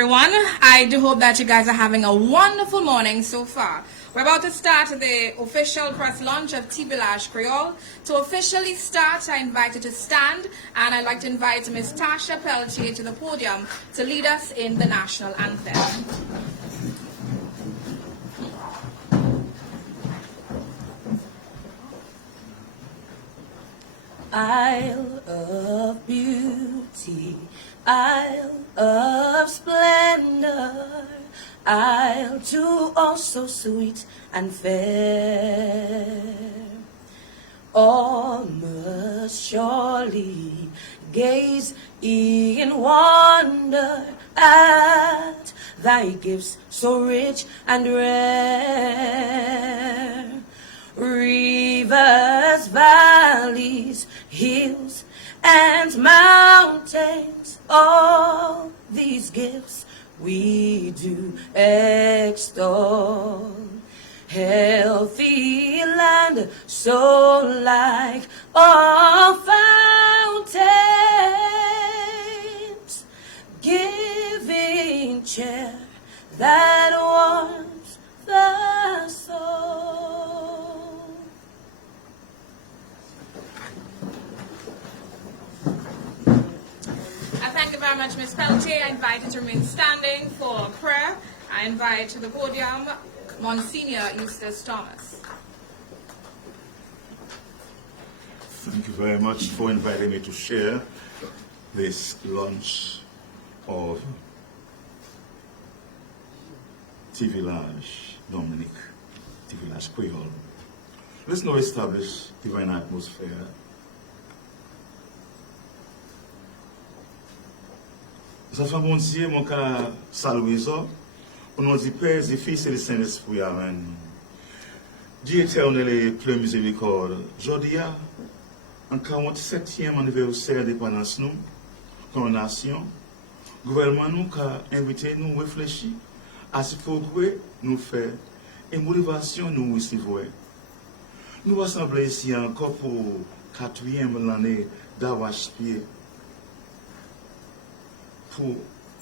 everyone. I do hope that you guys are having a wonderful morning so far. We're about to start the official press launch of Vilaj Kweyol. To officially start, I invite you to stand, and I'd like to invite Ms. Tasha Peltier to the podium to lead us in the national anthem. Isle of beauty, Isle of splendor, Isle too also sweet and fair. All must surely gaze in wonder at thy gifts so rich and rare. Rivers, valleys, hills, and mountains, all these gifts we do extol. Healthy land, so like all fountains, giving cheer that warms the soul. Thank you very much, Ms. Peltier. I invite you to remain standing for prayer. I invite to the podium Monsignor Eustace Thomas. Thank you very much for inviting me to share this launch of Vilaj Vilaj Kweyol. Let's now establish divine atmosphere. Ça fait bon Dieu, mon cas saluer ça. Au nom du Père, du Fils et du Saint-Esprit, Amen. Dieu éternel et plein miséricorde, aujourd'hui, en 47e anniversaire d'indépendance, nous, comme nation, le gouvernement nous a invité nous à réfléchir à ce progrès nous fait et motivation nous recevons. Nous nous rassemblons ici encore pour 4e l'année d'Avache-Pied, pour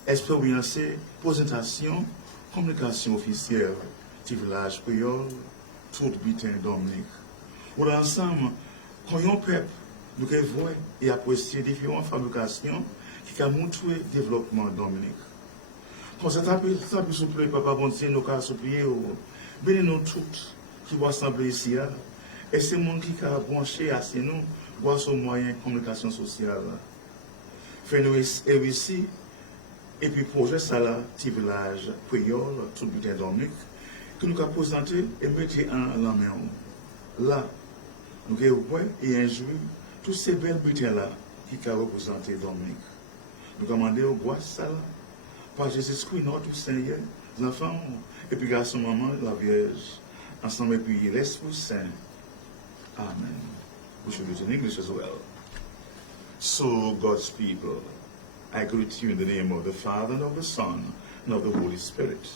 expérimenter présentation, communication officielle du Vilaj Kweyol, tout Britain Dominique. Pour l'ensemble, quand un peuple nous voit et apprécier différentes fabrications qui ont montré le développement Dominique. Quand ça peut souffler, Papa Bontier, nous avons soufflé, bénis nous toutes qui vont assembler ici, et c'est le monde qui a branché à nous, voir son moyen de communication sociale. Fais-nous réussir. Et puis, projet ça là, petit village, Kweyol, tout le butin Dominique, que nous avons présenté et mettre en la main. Là, nous avons vu et injoué tous ces belles butins là qui ont représenté Dominique. Nous avons demandé au bois ça là, par Jésus-Christ, notre Seigneur, les enfants, et puis garçon, maman, la Vierge, ensemble, et puis l'Esprit Saint. Amen. We should use in English as well. So, God's people, I greet you in the name of the Father, and of the Son, and of the Holy Spirit.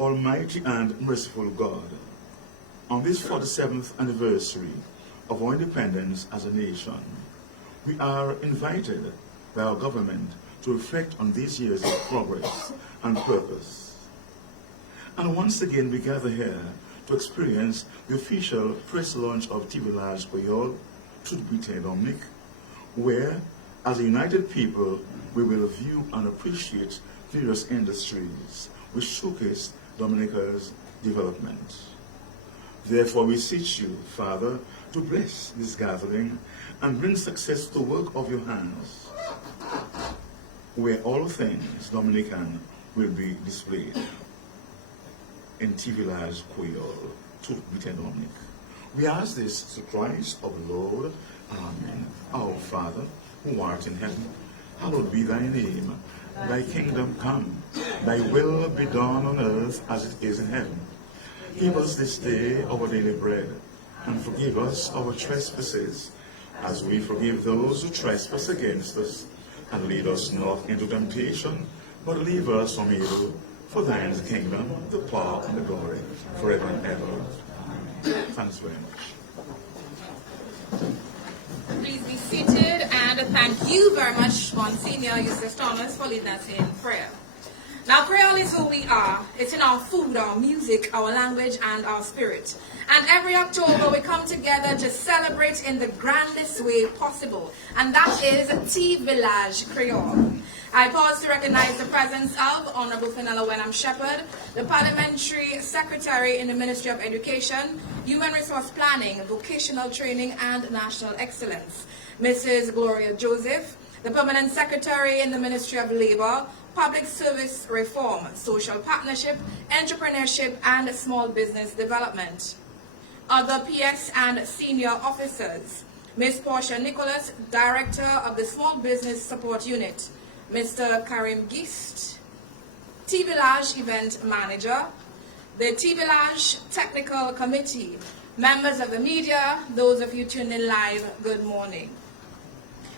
Almighty and merciful God, on this 47th anniversary of our independence as a nation, we are invited by our government to reflect on these years of progress and purpose. And once again, we gather here to experience the official press launch of Vilaj Kweyol, Toute Britain Dominique, where as a united people, we will view and appreciate various industries which showcase Dominica's development. Therefore, we beseech you, Father, to bless this gathering and bring success to the work of your hands, where all things Dominican will be displayed. In Vilaj Kweyol, Toute Britain Dominique. We ask this through Christ our Lord. Amen. Our Father, who art in heaven, hallowed be thy name. Thy kingdom come, thy will be done on earth as it is in heaven. Give us this day our daily bread, and forgive us our trespasses, as we forgive those who trespass against us. And lead us not into temptation, but deliver us from evil. For thine is the kingdom, the power, and the glory, forever and ever. Thanks very much. Please be seated, and to thank you very much, Monsignor Eustace Thomas, for leading us in prayer. Now, Kweyol is who we are. It's in our food, our music, our language, and our spirit. And every October, we come together to celebrate in the grandest way possible. And that is Vilaj Kweyol. I pause to recognize the presence of Honorable Fenella Wenham Shepherd, the Parliamentary Secretary in the Ministry of Education, Human Resource Planning, Vocational Training, and National Excellence, Mrs. Gloria Joseph, the Permanent Secretary in the Ministry of Labor, Public Service Reform, Social Partnership, Entrepreneurship, and Small Business Development. Other PS and senior officers, Ms. Portia Nicholas, Director of the Small Business Support Unit, Mr. Karim Gist, Vilaj Event Manager, the Vilaj Technical Committee, members of the media, those of you tuned in live, good morning.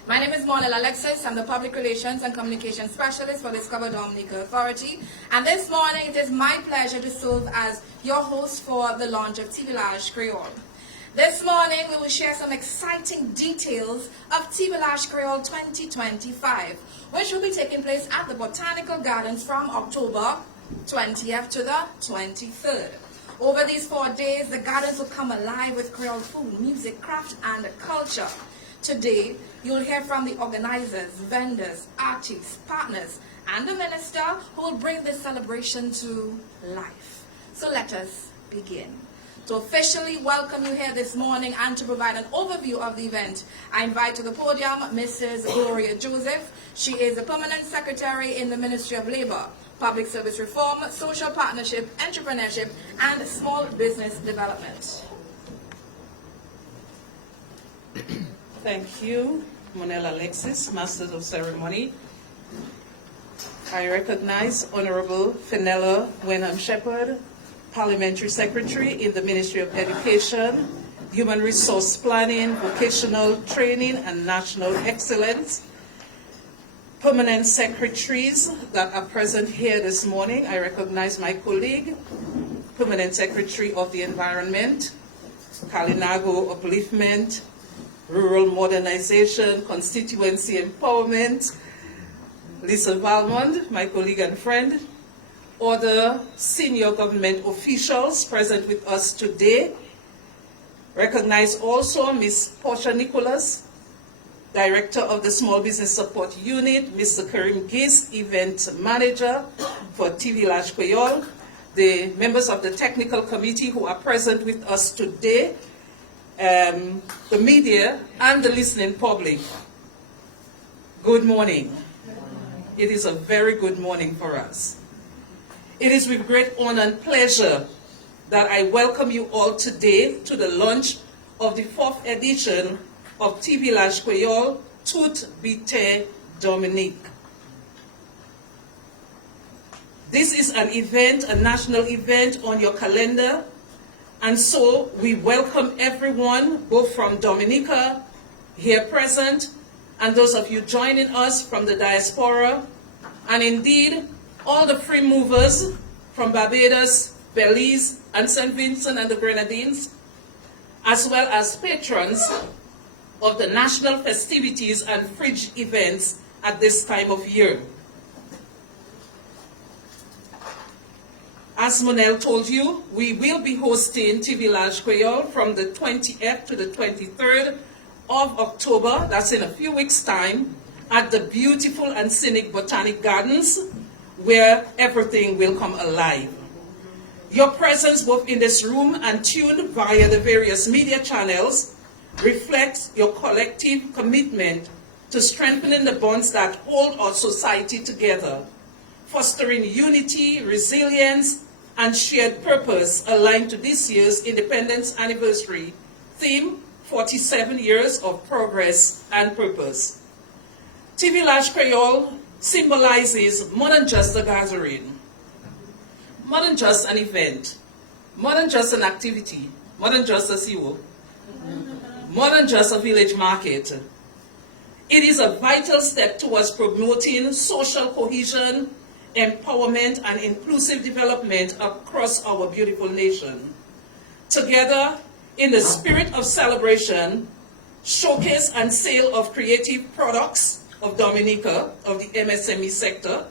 My name is Monel Alexis. I'm the Public Relations and Communications Specialist for Discover Dominica Authority. And this morning, it is my pleasure to serve as your host for the launch of Vilaj Kweyol. This morning, we will share some exciting details of Vilaj Kweyol 2025, which will be taking place at the Botanical Gardens from October 20th to the 23rd. Over these 4 days, the gardens will come alive with Kweyol food, music, craft, and culture. Today, you'll hear from the organizers, vendors, artists, partners, and the minister who will bring this celebration to life. So let us begin. To officially welcome you here this morning and to provide an overview of the event, I invite to the podium Mrs. Gloria Joseph. She is the Permanent Secretary in the Ministry of Labor, Public Service Reform, Social Partnership, Entrepreneurship, and Small Business Development. Thank you, Monel Alexis, Masters of Ceremony. I recognize Honorable Fenella Wenham Shepherd, Parliamentary Secretary in the Ministry of Education, Human Resource Planning, Vocational Training, and National Excellence. Permanent Secretaries that are present here this morning. I recognize my colleague, Permanent Secretary of the Environment, Kalinago Upliftment, Rural Modernization, Constituency Empowerment, Lisa Valmond, my colleague and friend, other senior government officials present with us today. Recognize also Ms. Portia Nicholas, Director of the Small Business Support Unit, Mr. Karim Gist, Event Manager for Vilaj Kweyol, the members of the Technical Committee who are present with us today, the media, and the listening public. Good morning. It is a very good morning for us. It is with great honor and pleasure that I welcome you all today to the launch of the 4th edition of Vilaj Kweyol Toute Bite Dominique. This is an event, a national event on your calendar, and so we welcome everyone, both from Dominica, here present, and those of you joining us from the diaspora, and indeed, all the free movers from Barbados, Belize, and St. Vincent and the Grenadines, as well as patrons of the national festivities and fringe events at this time of year. As Monel told you, we will be hosting Vilaj Kweyol from the 20th to the 23rd of October, that's in a few weeks' time, at the beautiful and scenic Botanic Gardens, where everything will come alive. Your presence both in this room and tuned via the various media channels reflects your collective commitment to strengthening the bonds that hold our society together, fostering unity, resilience, and shared purpose aligned to this year's Independence Anniversary theme, 47 years of progress and purpose. Vilaj Kweyol symbolizes more than just a gathering, more than just an event, more than just an activity, more than just a CEO, more than just a village market. It is a vital step towards promoting social cohesion, empowerment, and inclusive development across our beautiful nation. Together, in the spirit of celebration, showcase and sale of creative products of Dominica, of the MSME sector.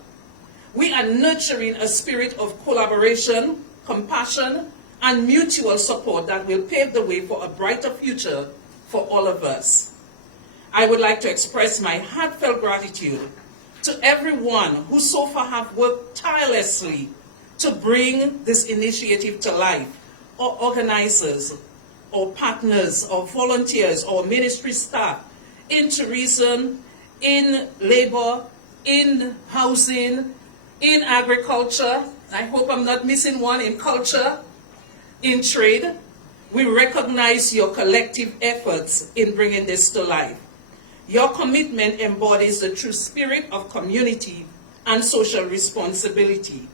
We are nurturing a spirit of collaboration, compassion, and mutual support that will pave the way for a brighter future for all of us. I would like to express my heartfelt gratitude to everyone who so far have worked tirelessly to bring this initiative to life, or organizers, or partners, or volunteers, or ministry staff in tourism, in labor, in housing, in agriculture. I hope I'm not missing one, in culture, in trade. We recognize your collective efforts in bringing this to life. Your commitment embodies the true spirit of community and social responsibility.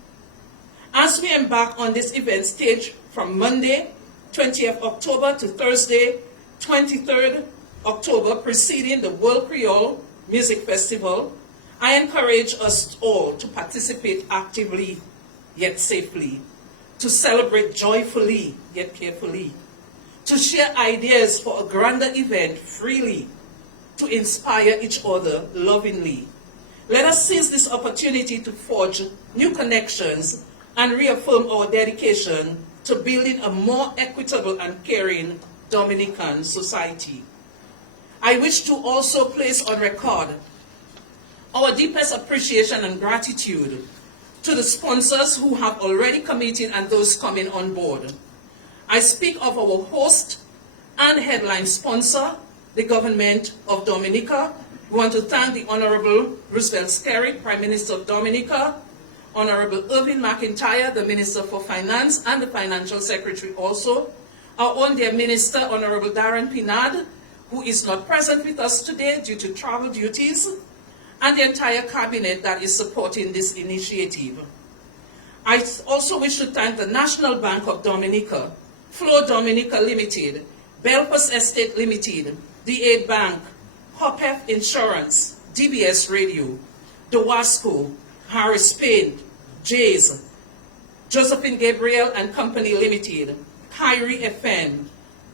As we embark on this event stage from Monday, 20th October to Thursday, 23rd October, preceding the World Kweyol Music Festival, I encourage us all to participate actively yet safely, to celebrate joyfully yet carefully, to share ideas for a grander event freely, to inspire each other lovingly. Let us seize this opportunity to forge new connections and reaffirm our dedication to building a more equitable and caring Dominican society. I wish to also place on record our deepest appreciation and gratitude to the sponsors who have already committed and those coming on board. I speak of our host and headline sponsor, the government of Dominica. We want to thank the Honorable Roosevelt Skerrit, Prime Minister of Dominica, Honorable Irving McIntyre, the Minister for Finance and the Financial Secretary also, our own dear Minister, Honorable Darren Pinard, who is not present with us today due to travel duties, and the entire cabinet that is supporting this initiative. I also wish to thank the National Bank of Dominica, Flow Dominica Limited, Belfast Estate Limited, the Aid Bank, Hopef Insurance, DBS Radio, Dowasco, Harris Paint, Jays, Josephine Gabriel and Company Limited, Kyrie FM,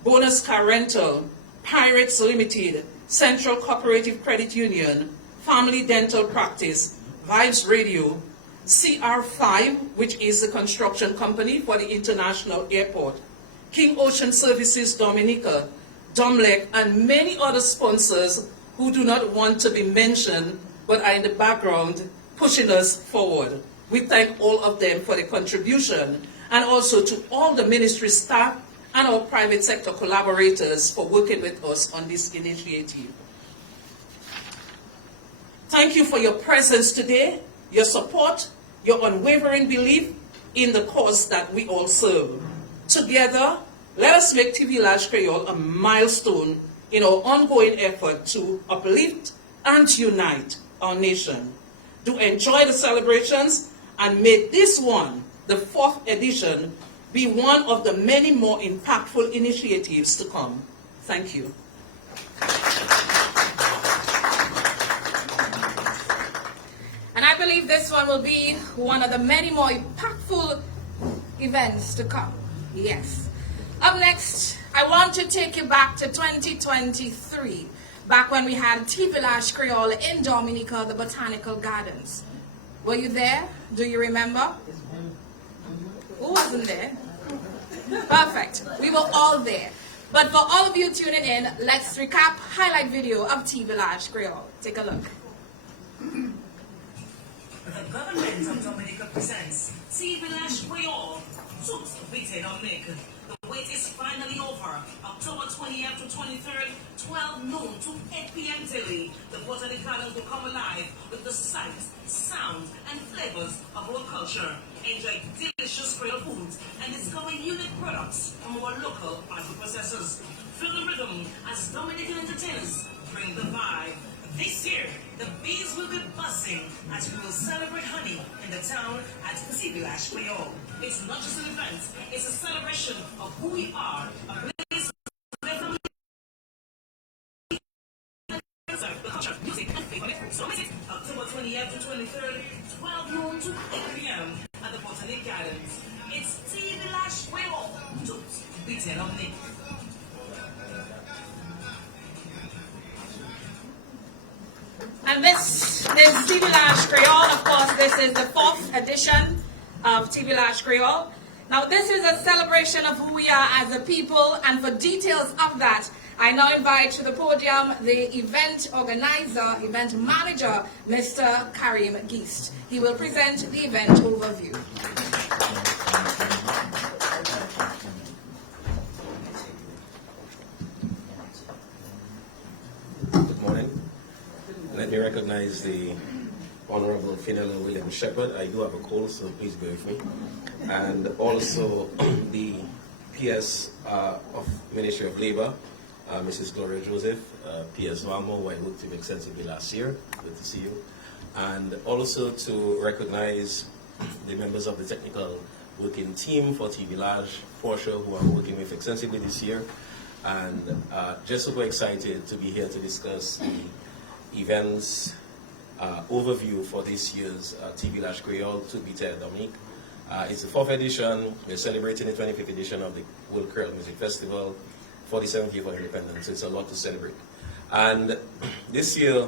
Bonus Car Rental, Pirates Limited, Central Cooperative Credit Union, Family Dental Practice, Vibes Radio, CR5, which is the construction company for the International Airport, King Ocean Services Dominica, Domlec, and many other sponsors who do not want to be mentioned but are in the background pushing us forward. We thank all of them for their contribution, and also to all the ministry staff and our private sector collaborators for working with us on this initiative. Thank you for your presence today, your support, your unwavering belief in the cause that we all serve. Together, let us make Vilaj Kweyol a milestone in our ongoing effort to uplift and unite our nation. Do enjoy the celebrations, and may this one, the 4th edition, be one of the many more impactful initiatives to come. Thank you. And I believe this one will be one of the many more impactful events to come. Yes. Up next, I want to take you back to 2023, back when we had Vilaj Kweyol in Dominica, the Botanical Gardens. Were you there? Do you remember? Who wasn't there? Perfect. We were all there. But for all of you tuning in, let's recap highlight video of Vilaj Kweyol. Take a look. The government of Dominica presents Vilaj Kweyol, Toots Beaten on Nick. The wait is finally over. October 20th to 23rd, 12 noon to 8 p.m. daily. The Botanic Gardens will come alive with the sights, sounds, and flavors of our culture. Enjoy delicious Kweyol foods and discover unique products from our local agri-processors. Feel the rhythm as Dominican entertainers bring the vibe. This year, the bees will be buzzing as we will celebrate honey in the town at Vilaj Kweyol. It's not just an event, it's a celebration of who we are, a place where family, culture, music, and favorite food. So visit October 20th to 23rd, 12 noon to 8 p.m. at the Botanic Gardens. It's Vilaj Kweyol, Toots Beaten on Nick. And this is Vilaj Kweyol. Of course, this is the 4th edition of Vilaj Kweyol. Now, this is a celebration of who we are as a people, and for details of that, I now invite to the podium the event organizer, event manager, Mr. Karim Geist. He will present the event overview. Good morning. Let me recognize the Honorable Fenella William Shepherd. I do have a cold, so please bear with me. And also the PS of Ministry of Labor, Mrs. Gloria Joseph, PS Vamo, who I worked with extensively last year. Good to see you. And also to recognize the members of the technical working team for Vilaj, Porsche, who I'm working with extensively this year. And just super excited to be here to discuss the events overview for this year's Vilaj Kweyol to be Dominique. It's the 4th edition. We're celebrating the 25th edition of the World Creole Music Festival, 47th year for independence. It's a lot to celebrate. And this year,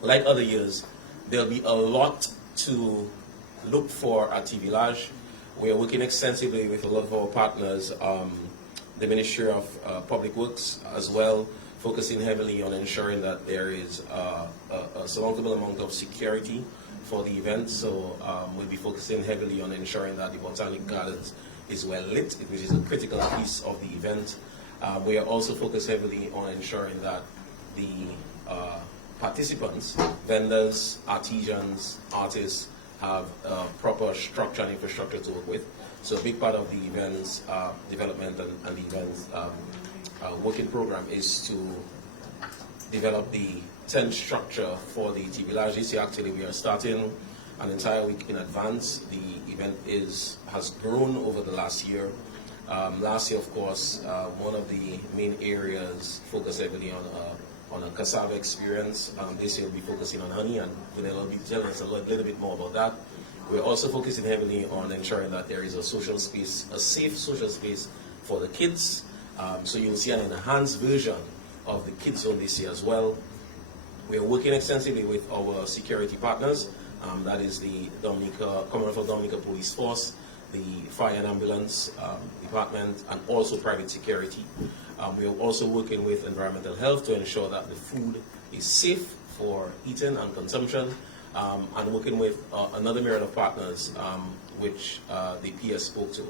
like other years, there'll be a lot to look for at Vilaj. We're working extensively with a lot of our partners, the Ministry of Public Works as well, focusing heavily on ensuring that there is a surmountable amount of security for the event. So we'll be focusing heavily on ensuring that the Botanic Gardens is well lit, which is a critical piece of the event. We are also focused heavily on ensuring that the participants, vendors, artisans, artists, have proper structure and infrastructure to work with. So a big part of the event's development and the event's working program is to develop the tent structure for the Vilaj. This year, actually, we are starting an entire week in advance. The event has grown over the last year. Last year, of course, one of the main areas focused heavily on a cassava experience. This year, we'll be focusing on honey, and Vanilla will be telling us a little bit more about that. We're also focusing heavily on ensuring that there is a social space, a safe social space for the kids. So you'll see an enhanced version of the kids zone this year as well. We're working extensively with our security partners. That is the Commonwealth of Dominica Police Force, the Fire and Ambulance Department, and also private security. We are also working with environmental health to ensure that the food is safe for eating and consumption, and working with another myriad of partners, which the PS spoke to.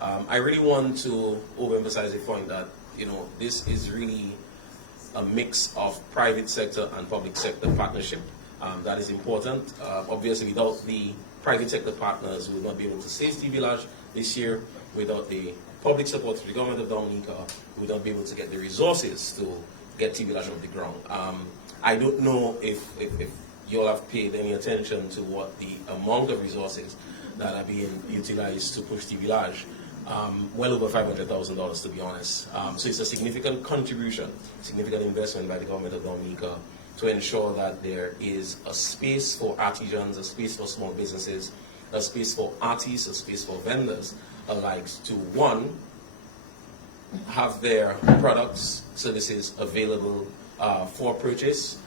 I really want to overemphasize the point that, this is really a mix of private sector and public sector partnership. That is important. Obviously, without the private sector partners, we will not be able to save Vilaj this year. Without the public support of the government of Dominica, we will not be able to get the resources to get Vilaj off the ground. I don't know if you all have paid any attention to what the amount of resources that are being utilized to push Vilaj. Well over $500,000, to be honest. So it's a significant contribution, significant investment by the government of Dominica to ensure that there is a space for artisans, a space for small businesses, a space for artists, a space for vendors alike to, one, have their products, services available for purchase,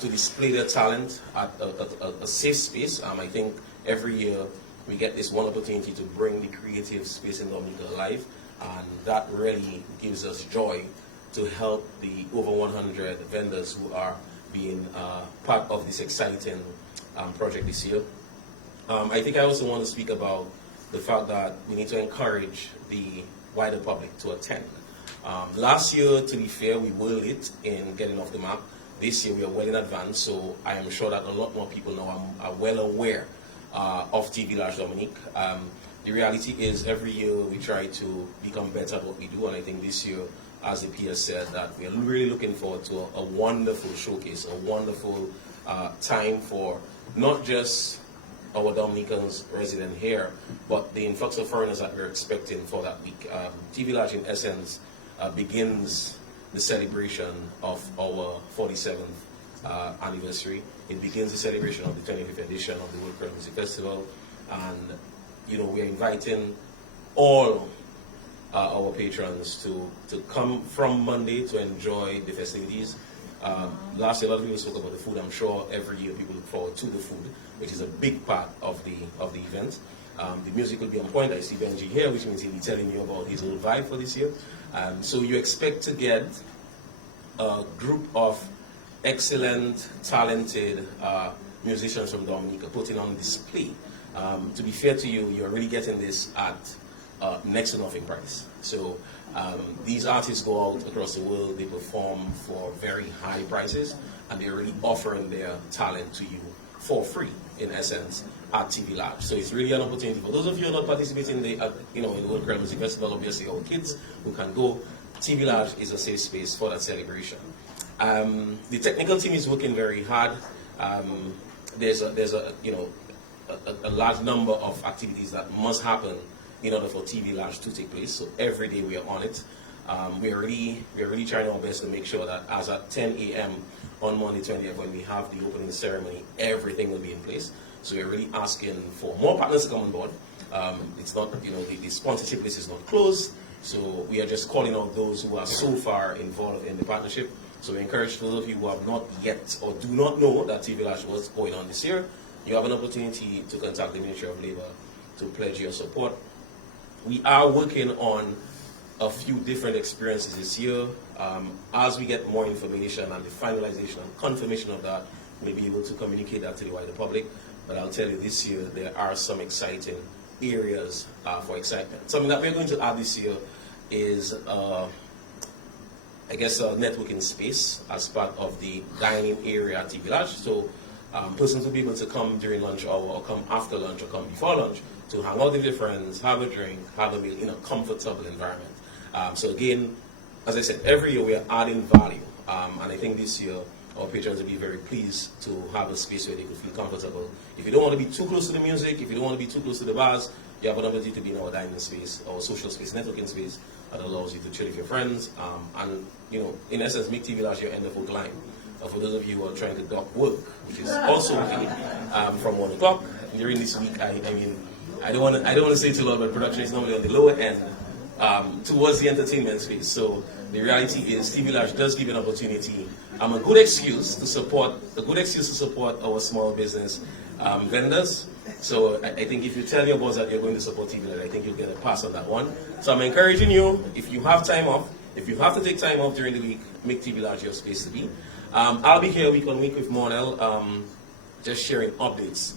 to display their talent at a safe space. I think every year we get this one opportunity to bring the creative space in Dominica alive, and that really gives us joy to help the over 100 vendors who are being part of this exciting project this year. I think I also want to speak about the fact that we need to encourage the wider public to attend. Last year, to be fair, we were late in getting off the map. This year we are well in advance, so I am sure that a lot more people now are well aware of Vilaj Dominique. The reality is every year we try to become better at what we do, and I think this year, as the PS said, that we are really looking forward to a wonderful showcase, a wonderful time for not just our Dominicans resident here, but the influx of foreigners that we're expecting for that week. Vilaj, in essence, begins the celebration of our 47th anniversary. It begins the celebration of the 25th edition of the World Creole Music Festival, and we are inviting all our patrons to come from Monday to enjoy the festivities. Last year, a lot of people spoke about the food. I'm sure every year people look forward to the food, which is a big part of the event. The music will be on point. I see Benji here, which means he'll be telling you about his little vibe for this year. So you expect to get a group of excellent, talented musicians from Dominica putting on display. To be fair to you, you're really getting this at next to nothing price. So these artists go out across the world, they perform for very high prices, and they're really offering their talent to you for free, in essence, at Vilaj. So it's really an opportunity for those of you who are not participating in the, in the World Kweyol Music Festival. Obviously, our kids who can go. Vilaj is a safe space for that celebration. The technical team is working very hard. There's a large number of activities that must happen in order for Vilaj to take place. So every day we are on it. We're really trying our best to make sure that as at 10 a.m. on Monday 20th, when we have the opening ceremony, everything will be in place. So we're really asking for more partners to come on board. It's not, the sponsorship list is not closed. So we are just calling out those who are so far involved in the partnership. So we encourage those of you who have not yet or do not know that Vilaj was going on this year, you have an opportunity to contact the Ministry of Labor to pledge your support. We are working on a few different experiences this year. As we get more information and the finalization and confirmation of that, we'll be able to communicate that to the wider public. But I'll tell you, this year there are some exciting areas for excitement. Something that we're going to add this year is, I guess, a networking space as part of the dining area at Vilaj. So persons will be able to come during lunch hour or come after lunch or come before lunch to hang out with their friends, have a drink, have a meal in a comfortable environment. So again, as I said, every year we are adding value. And I think this year our patrons will be very pleased to have a space where they could feel comfortable. If you don't want to be too close to the music, if you don't want to be too close to the bars, you have an opportunity to be in our dining space, our social space, networking space that allows you to chill with your friends and, in essence, make Vilaj your end of work line. For those of you who are trying to dock work, which is also okay, from 1 o'clock during this week, I don't want to say too loud, but production is normally on the lower end towards the entertainment space. So the reality is, Vilaj does give an opportunity, a good excuse to support our small business vendors. So I think if you tell your boss that you're going to support Vilaj, I think you'll get a pass on that one. So I'm encouraging you, if you have time off, if you have to take time off during the week, make Vilaj your space to be. I'll be here week on week with Monel, just sharing updates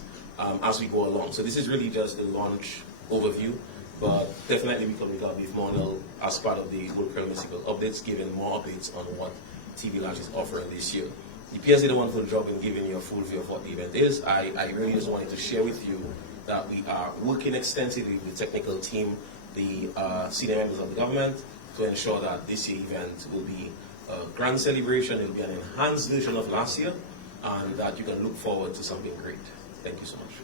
as we go along. So this is really just the launch overview, but definitely week on week I'll be with Monel as part of the World Kweyol Musical updates, giving more updates on what Vilaj is offering this year. The PS did a wonderful job in giving you a full view of what the event is. I really just wanted to share with you that we are working extensively with the technical team, the senior members of the government, to ensure that this year's event will be a grand celebration. It will be an enhanced version of last year, and that you can look forward to something great. Thank you so much.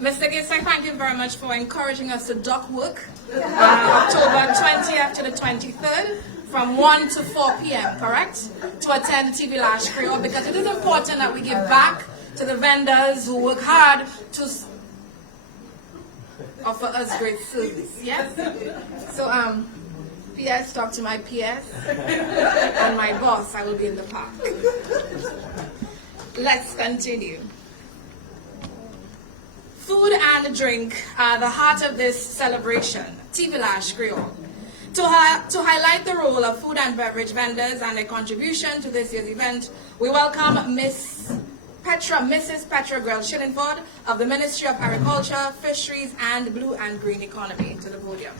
Mr. Gates, I thank you very much for encouraging us to dock work October 20th to the 23rd from 1 to 4 p.m., correct? To attend Vilaj Kweyol, because it is important that we give back to the vendors who work hard to offer us great service, yes? So, PS, talk to my PS and my boss. I will be in the park. Let's continue. Food and drink are the heart of this celebration, Vilaj Kweyol. To highlight the role of food and beverage vendors and their contribution to this year's event, we welcome Mrs. Petra Grell-Shillingford of the Ministry of Agriculture, Fisheries and Blue and Green Economy to the podium.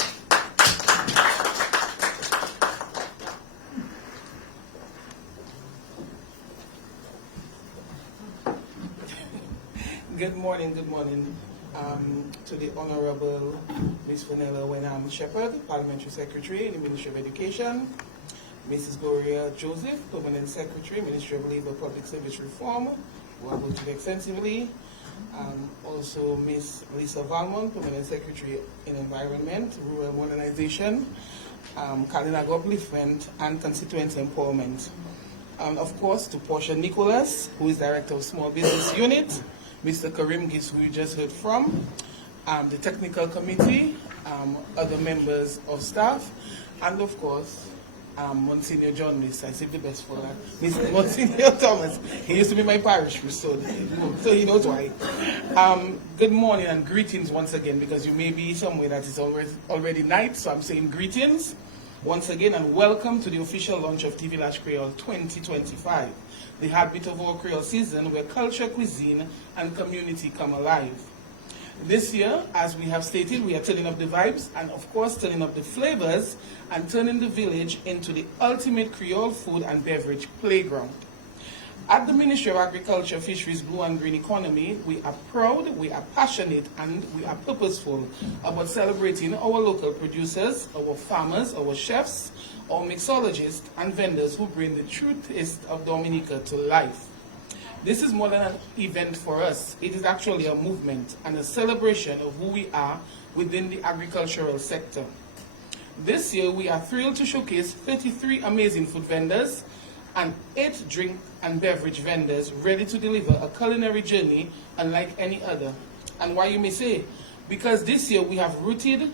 Good morning to the Honorable Ms. Fenella Wenham Shepherd, Parliamentary Secretary in the Ministry of Education, Mrs. Gloria Joseph, Permanent Secretary, Ministry of Labour, Public Service Reform, who have worked extensively, also Ms. Lisa Valmont, Permanent Secretary in Environment, Rural Modernization, Kalinago Upliftment, and Constituency Empowerment. Of course, to Portia Nicholas, who is Director of Small Business Unit, Mr. Karim Gis, who you just heard from, the technical committee, other members of staff, and of course, Monsignor John Miss. I saved the best for that. Monsignor Thomas. He used to be my parish priest, so he knows why. Good morning and greetings once again, because you may be somewhere that is already night, so I'm saying greetings once again and welcome to the official launch of Vilaj Kweyol 2025, the heartbeat of our Creole season where culture, cuisine, and community come alive. This year, as we have stated, we are turning up the vibes and of course turning up the flavors and turning the village into the ultimate Creole food and beverage playground. At the Ministry of Agriculture, Fisheries, Blue and Green Economy, we are proud, we are passionate, and we are purposeful about celebrating our local producers, our farmers, our chefs, our mixologists, and vendors who bring the true taste of Dominica to life. This is more than an event for us. It is actually a movement and a celebration of who we are within the agricultural sector. This year, we are thrilled to showcase 33 amazing food vendors and 8 drink and beverage vendors ready to deliver a culinary journey unlike any other. And why you may say? Because this year we have rooted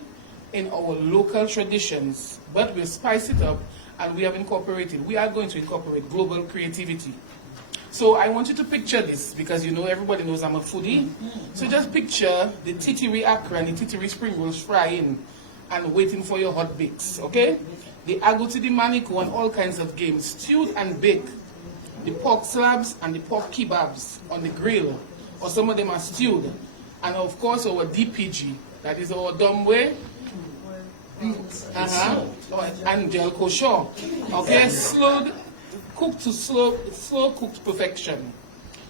in our local traditions, but we've spiced it up and we are going to incorporate global creativity. So I want you to picture this, because you know everybody knows I'm a foodie. So just picture the titiri akra and the titiri spring rolls frying and waiting for your hot bakes, okay? The agouti di manico and all kinds of games, stewed and baked. The pork slabs and the pork kebabs on the grill, or some of them are stewed. And of course our DPG, that is our dumb way. And gel cochon, okay? Cooked to slow cooked perfection.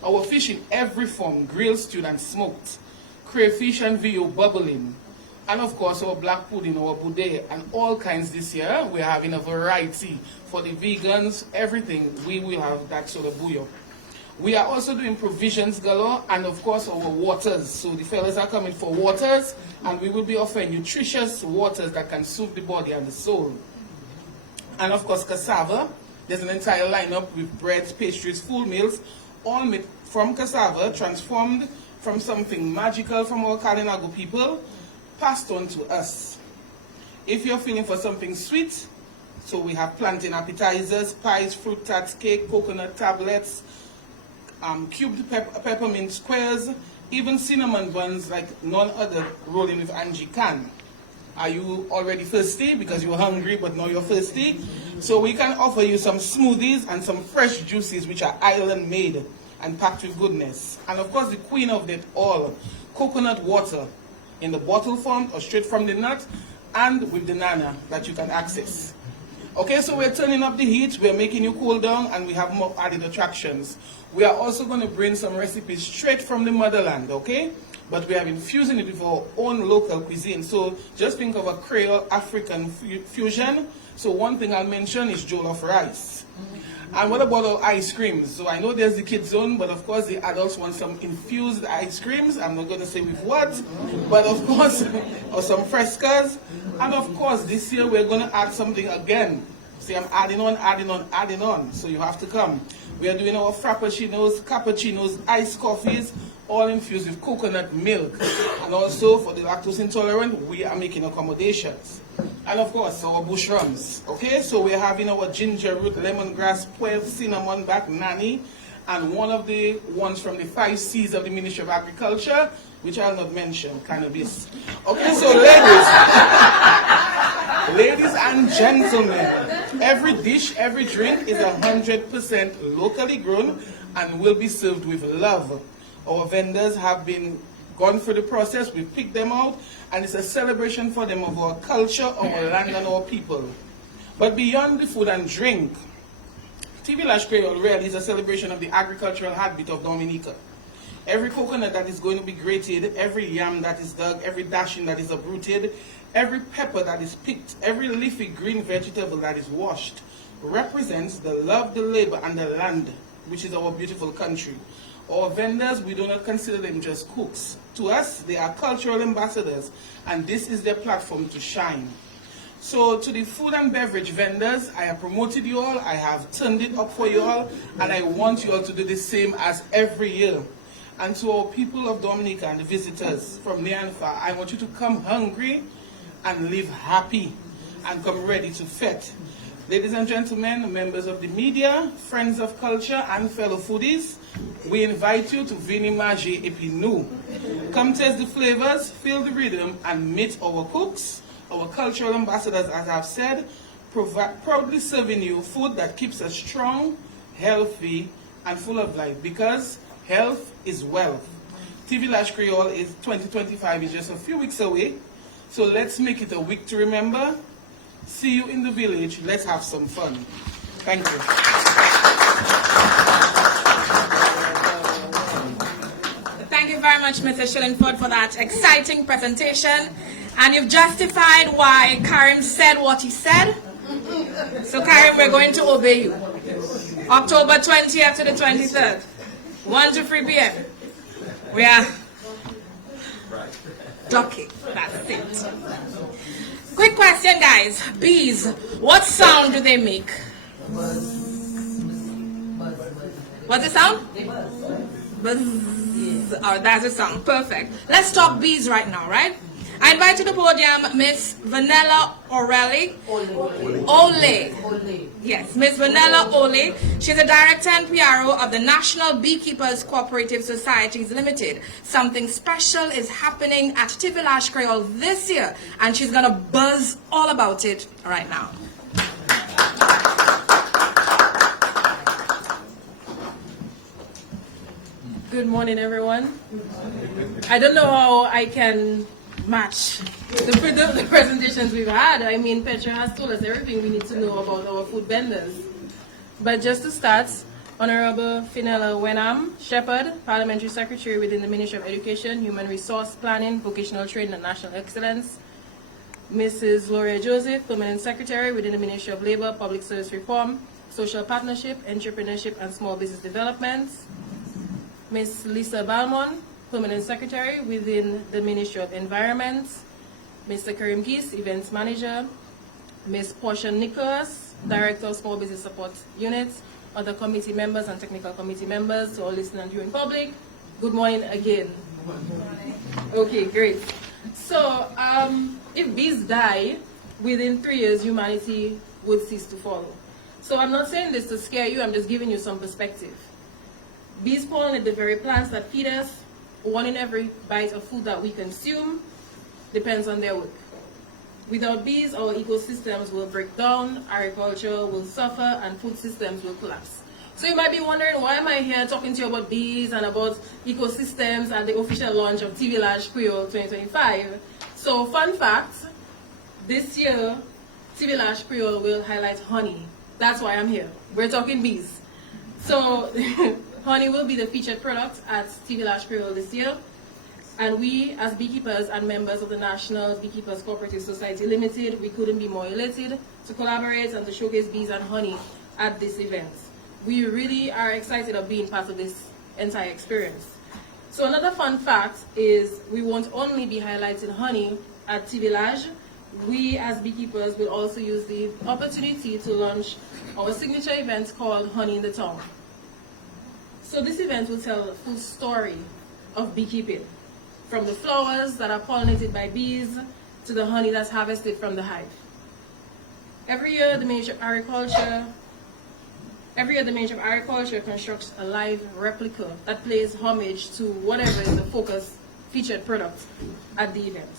Our fish in every form, grilled, stewed and smoked. Crayfish and VO bubbling. And of course our black pudding, our boudet, and all kinds this year. We're having a variety. For the vegans, everything, we will have that sort of bouillon. We are also doing provisions galore, and of course our waters. So the fellas are coming for waters, and we will be offering nutritious waters that can soothe the body and the soul. And of course cassava. There's an entire lineup with breads, pastries, full meals, all made from cassava, transformed from something magical from our Kalinago people, passed on to us. If you're feeling for something sweet, so we have plantain appetizers, pies, fruit tarts, cake, coconut tablets, cubed peppermint squares, even cinnamon buns like none other, rolling with Angie can. Are you already thirsty because you were hungry but now you're thirsty? So we can offer you some smoothies and some fresh juices which are island made and packed with goodness. And of course the queen of it all, coconut water in the bottle form or straight from the nut, and with the nana that you can access. Okay, so we're turning up the heat, we're making you cool down, and we have more added attractions. We are also going to bring some recipes straight from the motherland, okay? But we are infusing it with our own local cuisine. So just think of a Creole African fusion. So one thing I'll mention is jollof rice. And what about our ice creams? So I know there's the kids zone, but of course the adults want some infused ice creams. I'm not going to say with what, but of course, or some frescas. And of course, this year we're going to add something again. See, I'm adding on. So you have to come. We are doing our frappuccinos, cappuccinos, iced coffees, all infused with coconut milk. And also for the lactose intolerant, we are making accommodations. And of course, our bush rums. Okay, so we're having our ginger root, lemongrass, puerh, cinnamon back, nani, and one of the ones from the 5 C's of the Ministry of Agriculture, which I'll not mention, cannabis. Okay, so ladies and gentlemen, every dish, every drink is 100% locally grown and will be served with love. Our vendors have been gone through the process, we picked them out, and it's a celebration for them of our culture, our land, and our people. But beyond the food and drink, Vilaj Kweyol really is a celebration of the agricultural heartbeat of Dominica. Every coconut that is going to be grated, every yam that is dug, every dashing that is uprooted, every pepper that is picked, every leafy green vegetable that is washed, represents the love, the labor, and the land, which is our beautiful country. Our vendors, we do not consider them just cooks. To us, they are cultural ambassadors, and this is their platform to shine. So to the food and beverage vendors, I have promoted you all, I have turned it up for you all, and I want you all to do the same as every year. And to our people of Dominica and the visitors from near and far, I want you to come hungry and live happy and come ready to fete. Ladies and gentlemen, members of the media, friends of culture, and fellow foodies, we invite you to Vini Manger Epinou. Come taste the flavors, feel the rhythm, and meet our cooks, our cultural ambassadors, as I've said, proudly serving you food that keeps us strong, healthy, and full of life, because health is wealth. Vilaj Kweyol is 2025 is just a few weeks away, so let's make it a week to remember. See you in the village. Let's have some fun. Thank you. Thank you very much, Mr. Shillingford, for that exciting presentation. And you've justified why Karim said what he said. So, Karim, we're going to obey you. October 20th to the 23rd, 1 to 3 p.m. We are ducking. That's it. Quick question, guys. Bees, what sound do they make? What's the sound? Buzz. Oh, that's the sound. Perfect. Let's talk bees right now, right? I invite to the podium Miss Vanilla O'Reilly. Ole. Yes, Miss Vanilla Ole. She's the director and PRO of the National Beekeepers Cooperative Societies Limited. Something special is happening at Vilaj Kweyol this year, and she's gonna buzz all about it right now. Good morning, everyone. I don't know how I can match the presentations we've had. I mean, Petra has told us everything we need to know about our food vendors. But just to start, Honorable Fenella Wenham Shepherd, Parliamentary Secretary within the Ministry of Education, Human Resource Planning, Vocational Training and National Excellence. Mrs. Gloria Joseph, Permanent Secretary within the Ministry of Labor, Public Service Reform, Social Partnership, Entrepreneurship and Small Business Development. Ms. Lisa Balmon, Permanent Secretary within the Ministry of Environment. Mr. Karim Geese, Events Manager. Ms. Portia Nicholas, Director of Small Business Support Unit. Other committee members and technical committee members, to all listening and viewing public, good morning again. Okay, great. So, if bees die, within 3 years, humanity would cease to follow. So I'm not saying this to scare you, I'm just giving you some perspective. Bees pollinate the very plants that feed us. 1 in every bite of food that we consume depends on their work. Without bees, our ecosystems will break down, agriculture will suffer, and food systems will collapse. So you might be wondering, why am I here talking to you about bees and about ecosystems at the official launch of Vilaj Kweyol 2025? So fun fact, this year, Vilaj Kweyol will highlight honey. That's why I'm here. We're talking bees. So honey will be the featured product at Vilaj Kweyol this year. And we, as beekeepers and members of the National Beekeepers Cooperative Society Limited, we couldn't be more elated to collaborate and to showcase bees and honey at this event. We really are excited of being part of this entire experience. So another fun fact is we won't only be highlighting honey at Vilaj. We, as beekeepers, will also use the opportunity to launch our signature event called Honey in the Town. So this event will tell the full story of beekeeping, from the flowers that are pollinated by bees to the honey that's harvested from the hive. Every year, the Ministry of Agriculture constructs a live replica that pays homage to whatever is the focus featured product at the event.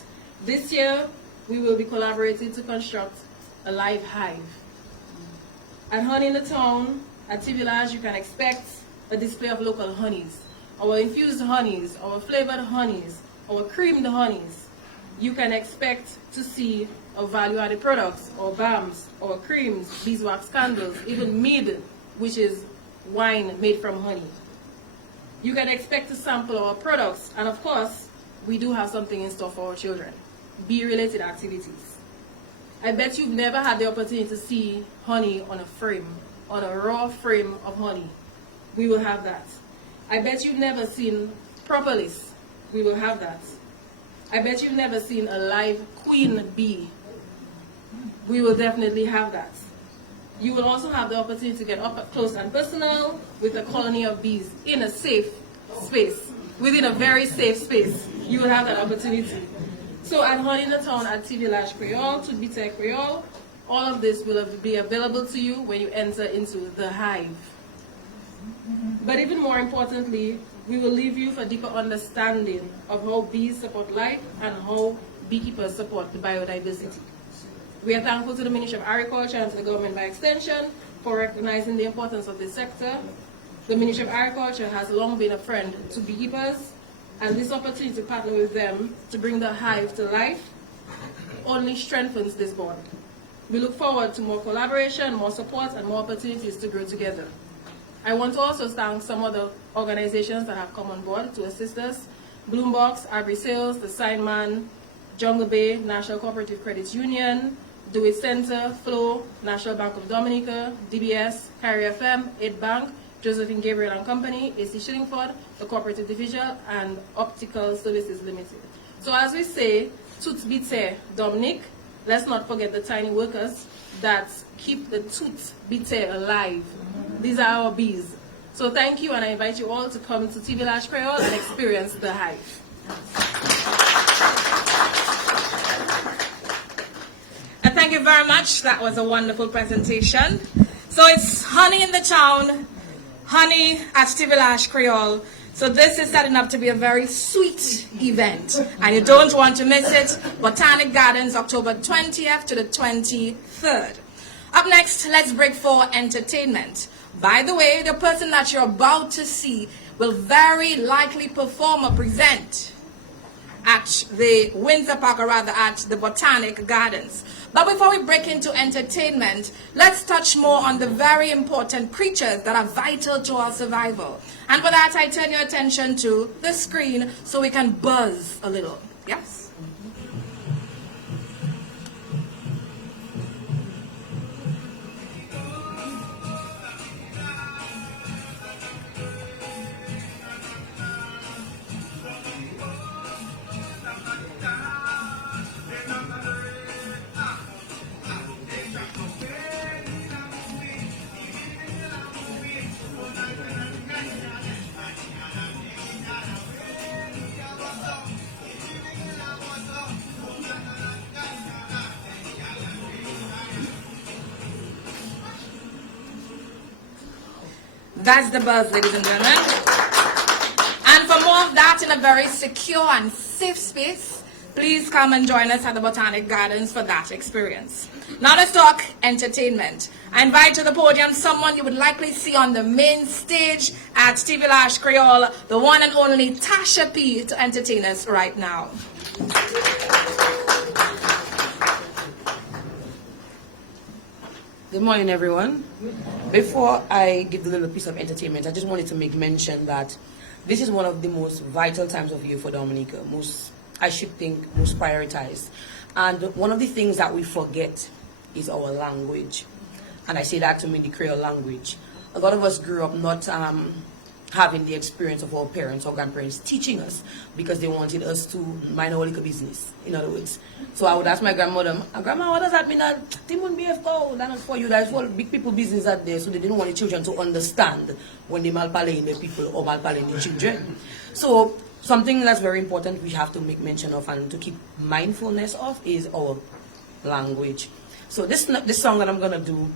This year, we will be collaborating to construct a live hive. At Honey in the Town, at Vilaj, you can expect a display of local honeys. Our infused honeys, our flavored honeys, our creamed honeys. You can expect to see our value-added products, our balms, our creams, beeswax candles, even mead, which is wine made from honey. You can expect to sample our products, and of course, we do have something in store for our children, bee-related activities. I bet you've never had the opportunity to see honey on a frame, on a raw frame of honey. We will have that. I bet you've never seen propolis. We will have that. I bet you've never seen a live queen bee. We will definitely have that. You will also have the opportunity to get up close and personal with a colony of bees in a safe space. within a very safe space, you will have that opportunity. So at Honey in the Town, at Vilaj Kweyol, to Bite Kweyol, all of this will be available to you when you enter into the hive. But even more importantly, we will leave you for deeper understanding of how bees support life and how beekeepers support the biodiversity. We are thankful to the Ministry of Agriculture and to the government by extension for recognizing the importance of this sector. The Ministry of Agriculture has long been a friend to beekeepers, and this opportunity to partner with them to bring the hive to life only strengthens this bond. We look forward to more collaboration, more support, and more opportunities to grow together. I want to also thank some other organizations that have come on board to assist us: Bloombox, Agri Sales, the Signman, Jungle Bay, National Cooperative Credit Union, Do It Center, Flow, National Bank of Dominica, DBS, Carrier FM, Aid Bank, Josephine Gabriel and Company, AC Shillingford, the Cooperative Division, and Optical Services Limited. So as we say, Toots Bite Dominic, let's not forget the tiny workers that keep the Toots Bite alive. These are our bees. So thank you, and I invite you all to come to Vilaj Kweyol and experience the hive. And thank you very much. That was a wonderful presentation. So it's Honey in the Town, Honey at Vilaj Kweyol. So this is setting up to be a very sweet event, and you don't want to miss it. Botanic Gardens, October 20th to the 23rd. Up next, let's break for entertainment. By the way, the person that you're about to see will very likely perform or present at the Windsor Park, or rather at the Botanic Gardens. But before we break into entertainment, let's touch more on the very important creatures that are vital to our survival. And for that, I turn your attention to the screen so we can buzz a little. Yes? That's the buzz, ladies and gentlemen. And for more of that in a very secure and safe space, please come and join us at the Botanic Gardens for that experience. Now let's talk entertainment. I invite to the podium someone you would likely see on the main stage at Vilaj Kweyol, the one and only Tasha P, to entertain us right now. Good morning, everyone. Before I give the little piece of entertainment, I just wanted to make mention that this is one of the most vital times of year for Dominica, I should think, most prioritized. And one of the things that we forget is our language. And I say that to mean the Creole language. A lot of us grew up not having the experience of our parents or grandparents teaching us because they wanted us to mind our little business, in other words. So I would ask my grandmother, Grandma, what does that mean? That wouldn't be a cow, that's for you, that's for big people business out there. So they didn't want the children to understand when they malpalay the people or malpalay the children. So something that's very important we have to make mention of and to keep mindfulness of is our language. So this song that I'm going to do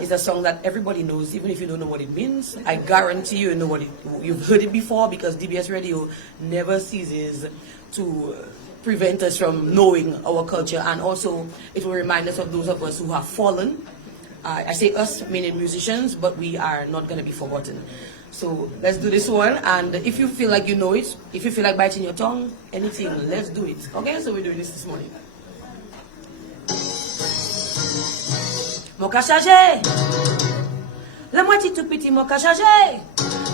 is a song that everybody knows, even if you don't know what it means. I guarantee you know you've heard it before, because DBS Radio never ceases to prevent us from knowing our culture, and also it will remind us of those of us who have fallen. I say us, meaning musicians, but we are not going to be forgotten. So let's do this one, and if you feel like you know it, if you feel like biting your tongue, anything, let's do it. Okay, so we're doing this morning. Mon ka chargé, la moitié tout petit mon ka chargé.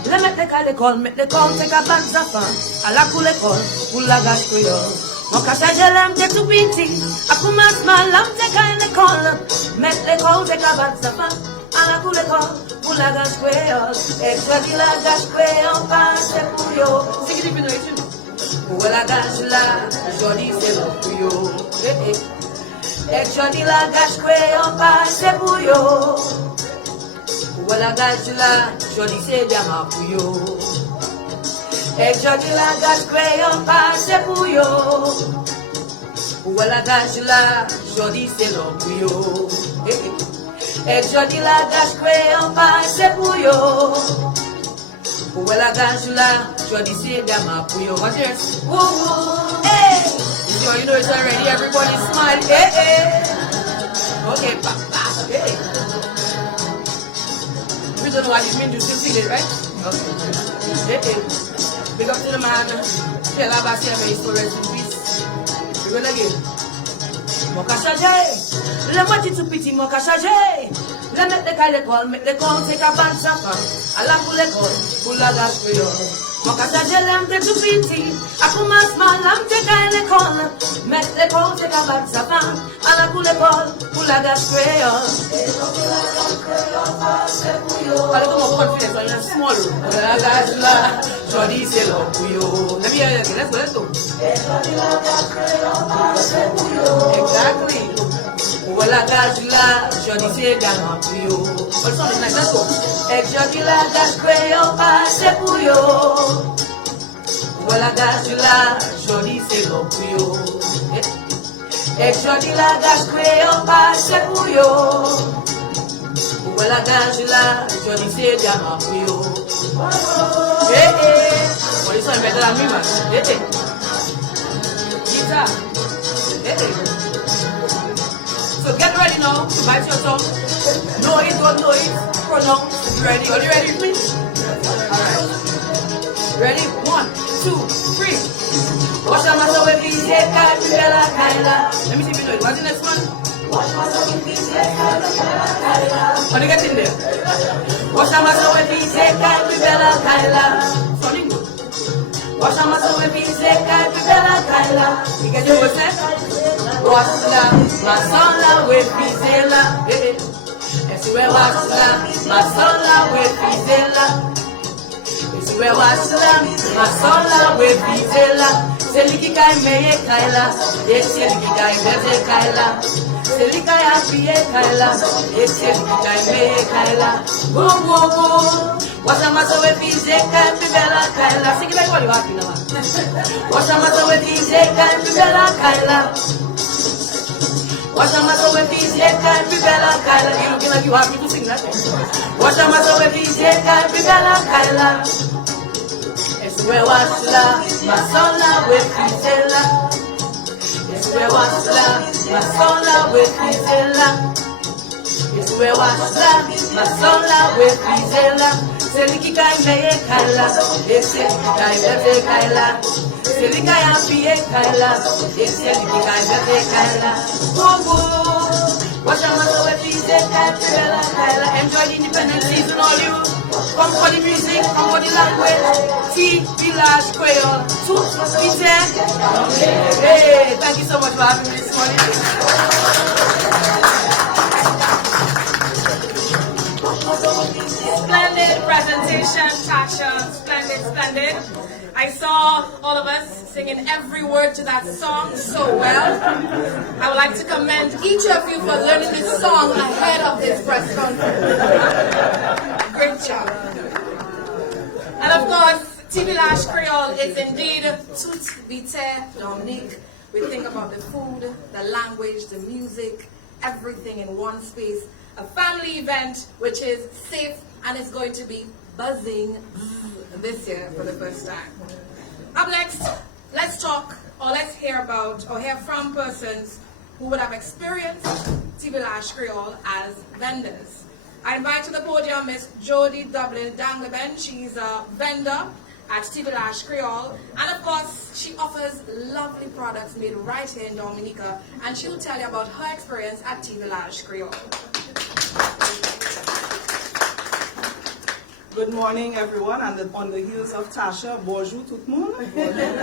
Le mettre à l'école, c'est qu'à ban enfants, à la cour l'école, pour la gâche Kweyol. Mon ka chargé, l'homme c'est tout petit, à commencement, l'homme c'est qu'à l'école, mettre l'école, c'est qu'à ban enfants, à la cour l'école, pour la gâche Kweyol. Et toi qui la gâche Kweyol, passe pour yo. C'est qui dit que nous étions? Pour la gâche là, joli c'est pour yo. Et Johnny la gâche Kweyol passe pour yo. Ou la gâche la, Johnny c'est bien ma pour yo. Jodi la gas Kweyol passe pour yo. Ou la gas la, jodi c'est l'homme pour yo. Jodi la gas Kweyol passe pour yo. Ou la gas la, jodi c'est dama pour yo. What's yours? Woo! Hey! So you know it's already, everybody smile. Hey, hey! Okay, papa. Hey! You don't know what it means, you still feel it, right? Okay. Hey, hey. Big up to the man. Tell about seven is for rest in peace. We're gonna get Moka Shaje. Le moitié tout petit Moka Shaje. Le mettre les cailles l'école, mettre l'école, c'est qu'à ban sa femme. À la pour l'école, pour la gâche Kweyol. Moka Shaje l'aime tout petit. À commencement, l'aime te cailles l'école. Mettre l'école, c'est qu'à ban sa femme. À la pour l'école, pour la gâche Kweyol. Allez, comme on confidence, on est small. La gâche là. Jodi c'est l'homme pour yo. Let me hear you again. Let's go. Exactly. La gage la, jodi c'est dama pour yo. Also, nice. Let's go. Jodi la gage Kweyol passe pour yo. La gage la, jodi c'est l'homme pour yo. Jodi la gage Kweyol passe pour yo. La gage la, jodi c'est dama pour yo. Hey, hey. What is it better than me, man? Hey, hey. Guitar. Hey, hey. So get ready now to bite your tongue. Know it, don't know it. Pronounce. Ready? Are you ready with me? Alright. Ready? 1, 2, 3. Wash your mouth with peace, yeah, Kaila, Kaila. Let me see if you know it. What's the next one? Wash your mouth with peace, yeah, Kaila, Kaila. How do you get in there? Wash your mouth with peace, yeah, Kaila. Sounding good. Wash your mouth with peace, yeah, Kaila. You get your what's that? Wash la, masola with pizela. Esi we wash la, masola with pizela. Esi we wash la, masola with pizela. Seliki kai meye kaila, seliki kai bete kaila. Seliki kai apiye kaila, seliki kai meye kaila. Woo woo woo. Wash your mouth with pizela, bibela kaila. Sing it like what you happy now. Wash your mouth with pizela, bibela kaila. Wash your mouth with peace, yeah, can't be bella Kyla. You looking like you happy to sing that. Wash your mouth with peace, yeah, can't be bella Kyla. It's where wash la, my son la with Pizella. It's where wash la, my son la with Pizella. It's where wash la, my son la with Pizella. Seliki kai meye Kyla, seliki kai bete Kyla. Seliki kai apiye Kyla, seliki kai bete Kyla. Wash your mouth with peace, Kyla, Kyla. Enjoy the independence season, all you. Come for the music, come for the language. Vilaj, Kweyol, tout, Hey, thank you so much for having me this morning. Splendid presentation, Tasha. Splendid, splendid. I saw all of us singing every word to that song so well. I would like to commend each of you for learning this song ahead of this press conference. Great job. And of course, Vilaj Kweyol is indeed tout vite Dominique. We think about the food, the language, the music, everything in one space. A family event which is safe and is going to be buzzing this year for the first time. Up next, let's talk or let's hear about or hear from persons who would have experienced Vilaj Kweyol as vendors. I invite to the podium Miss Jody Dublin Dangleben. She's a vendor at Vilaj Kweyol, and of course she offers lovely products made right here in Dominica, and she will tell you about her experience at Vilaj Kweyol. Good morning, everyone, and on the heels of Tasha, bonjour tout le monde.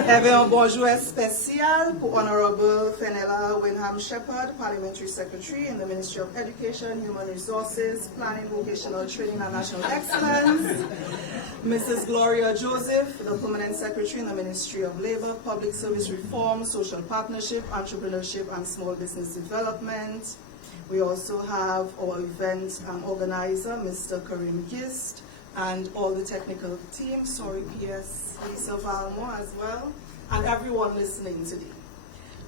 Have un bonjour spécial pour Honorable Fenella Wenham Shepherd, Parliamentary Secretary in the Ministry of Education, Human Resources, Planning, Vocational Training and National Excellence, Mrs. Gloria Joseph, the Permanent Secretary in the Ministry of Labor, Public Service Reform, Social Partnership, Entrepreneurship and Small Business Development. We also have our event organizer, Mr. Karim Gist, and all the technical team, sorry PS, Lisa Valmo as well, and everyone listening today.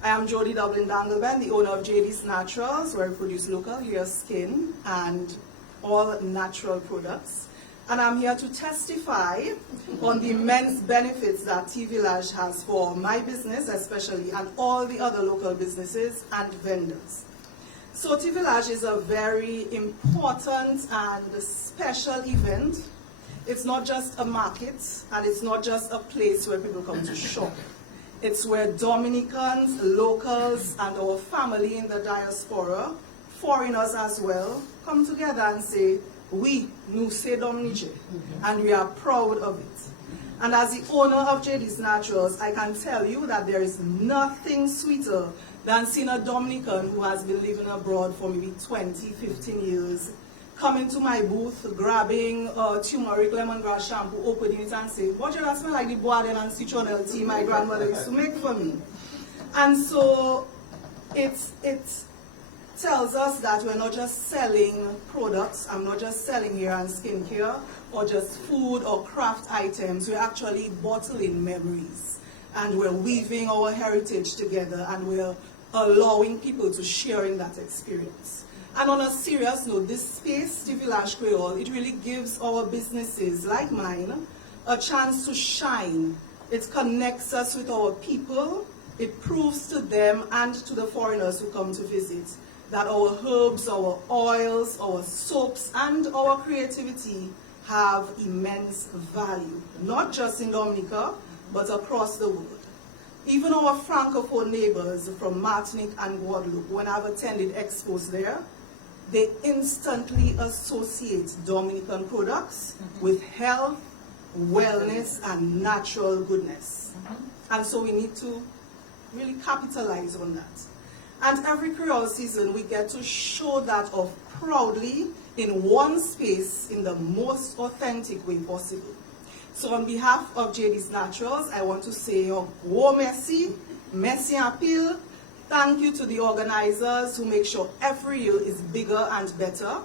I am Jody Dublin Dangleben, the owner of JD's Naturals, where we produce local hair, skin, and all natural products. And I'm here to testify on the immense benefits that Vilaj has for my business especially, and all the other local businesses and vendors. So Vilaj is a very important and special event. It's not just a market, and it's not just a place where people come to shop. It's where Dominicans, locals, and our family in the diaspora, foreigners as well, come together and say, we, nous c'est Dominique, and we are proud of it. And as the owner of JD's Naturals, I can tell you that there is nothing sweeter than seeing a Dominican who has been living abroad for maybe 20, 15 years, coming to my booth, grabbing turmeric lemongrass shampoo, opening it and say, what do that smell like the boaden and citronelle tea my grandmother used to make for me? And so it tells us that we're not just selling products, I'm not just selling hair and skincare, or just food or craft items, we're actually bottling memories. And we're weaving our heritage together, and we're allowing people to share in that experience. And on a serious note, this space, Vilaj Kweyol, it really gives our businesses like mine a chance to shine. It connects us with our people. It proves to them and to the foreigners who come to visit that our herbs, our oils, our soaps, and our creativity have immense value, not just in Dominica, but across the world. Even our Francophone neighbors from Martinique and Guadeloupe, when I've attended expos there, they instantly associate Dominican products with health, wellness, and natural goodness. And so we need to really capitalize on that. And every Creole season, we get to show that off proudly in one space in the most authentic way possible. So on behalf of JD's Naturals, I want to say, oh merci, merci en pile. Thank you to the organizers who make sure every year is bigger and better.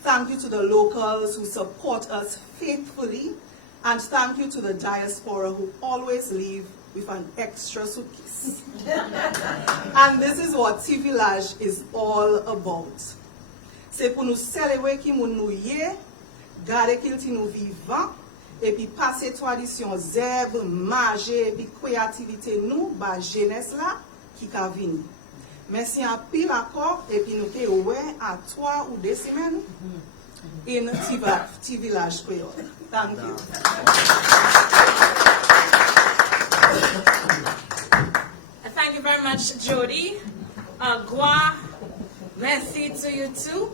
Thank you to the locals who support us faithfully. And thank you to the diaspora who always leave with an extra suitcase. And this is what Vilaj is all about. C'est pour nous célébrer qui nous yé, garder qu'il nous vivant, et puis passer tradition zèbre, manger, et puis créativité nous, ba jeunesse là, qui ka vini. Merci en pile encore, et puis nous te oué à 3 ou 2 semaines in Vilaj Kweyol. Thank you. Thank you very much, Jody. Gwa, merci to you too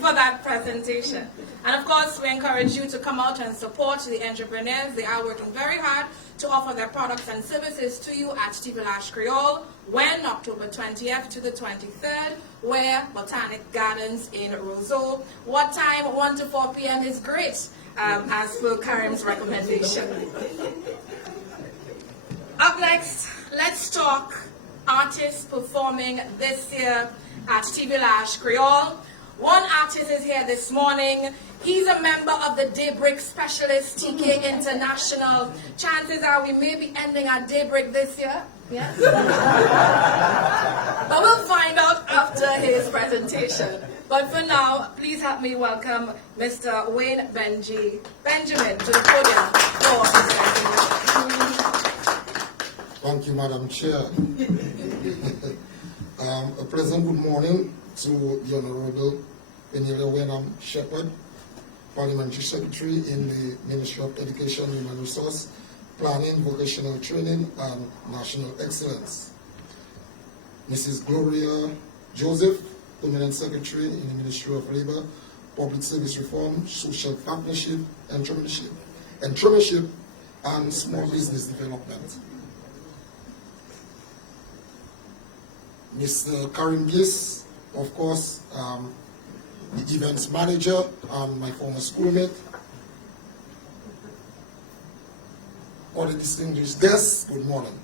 for that presentation. And of course, we encourage you to come out and support the entrepreneurs. They are working very hard to offer their products and services to you at Vilaj Kweyol, when October 20th to the 23rd, where Botanic Gardens in Roseau. What time? 1 to 4 p.m. is great, as per Karim's recommendation. Up next, let's talk artists performing this year at Vilaj Kweyol. One artist is here this morning. He's a member of the Daybreak Specialist, TK International. Chances are we may be ending our Daybreak this year. Yes? But we'll find out after his presentation. But for now, please help me welcome Mr. Wayne Benjamin to the podium for his presentation. Thank you, Madam Chair. A pleasant good morning to the Honorable Penela Wenham Shepherd, Parliamentary Secretary in the Ministry of Education, Human Resource, Planning, Vocational Training, and National Excellence. Mrs. Gloria Joseph, Permanent Secretary in the Ministry of Labor, Public Service Reform, Social Partnership, Entrepreneurship, and Small Business Development. Mr. Karim Gis, of course, the events manager and my former schoolmate. All the distinguished guests, good morning.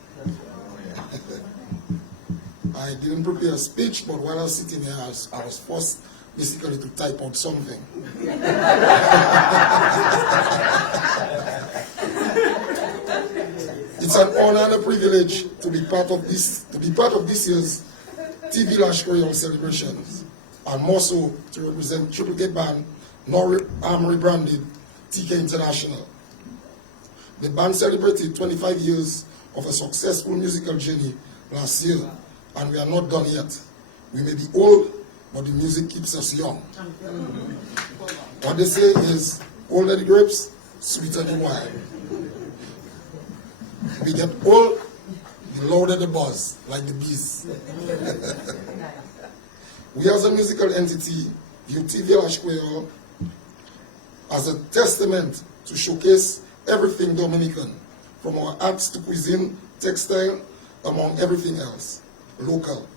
I didn't prepare a speech, but while I was sitting here, I was forced basically to type out something. It's an honor and a privilege to be part of this year's Vilaj Kweyol celebrations, and more so to represent Triple Gate Band, now rebranded TK International. The band celebrated 25 years of a successful musical journey last year, and we are not done yet. We may be old, but the music keeps us young. What they say is, older the grapes, sweeter the wine. We get old, the louder the buzz, like the bees. We as a musical entity view Vilaj Kweyol as a testament to showcase everything Dominican, from our arts to cuisine, textile, among everything else, local.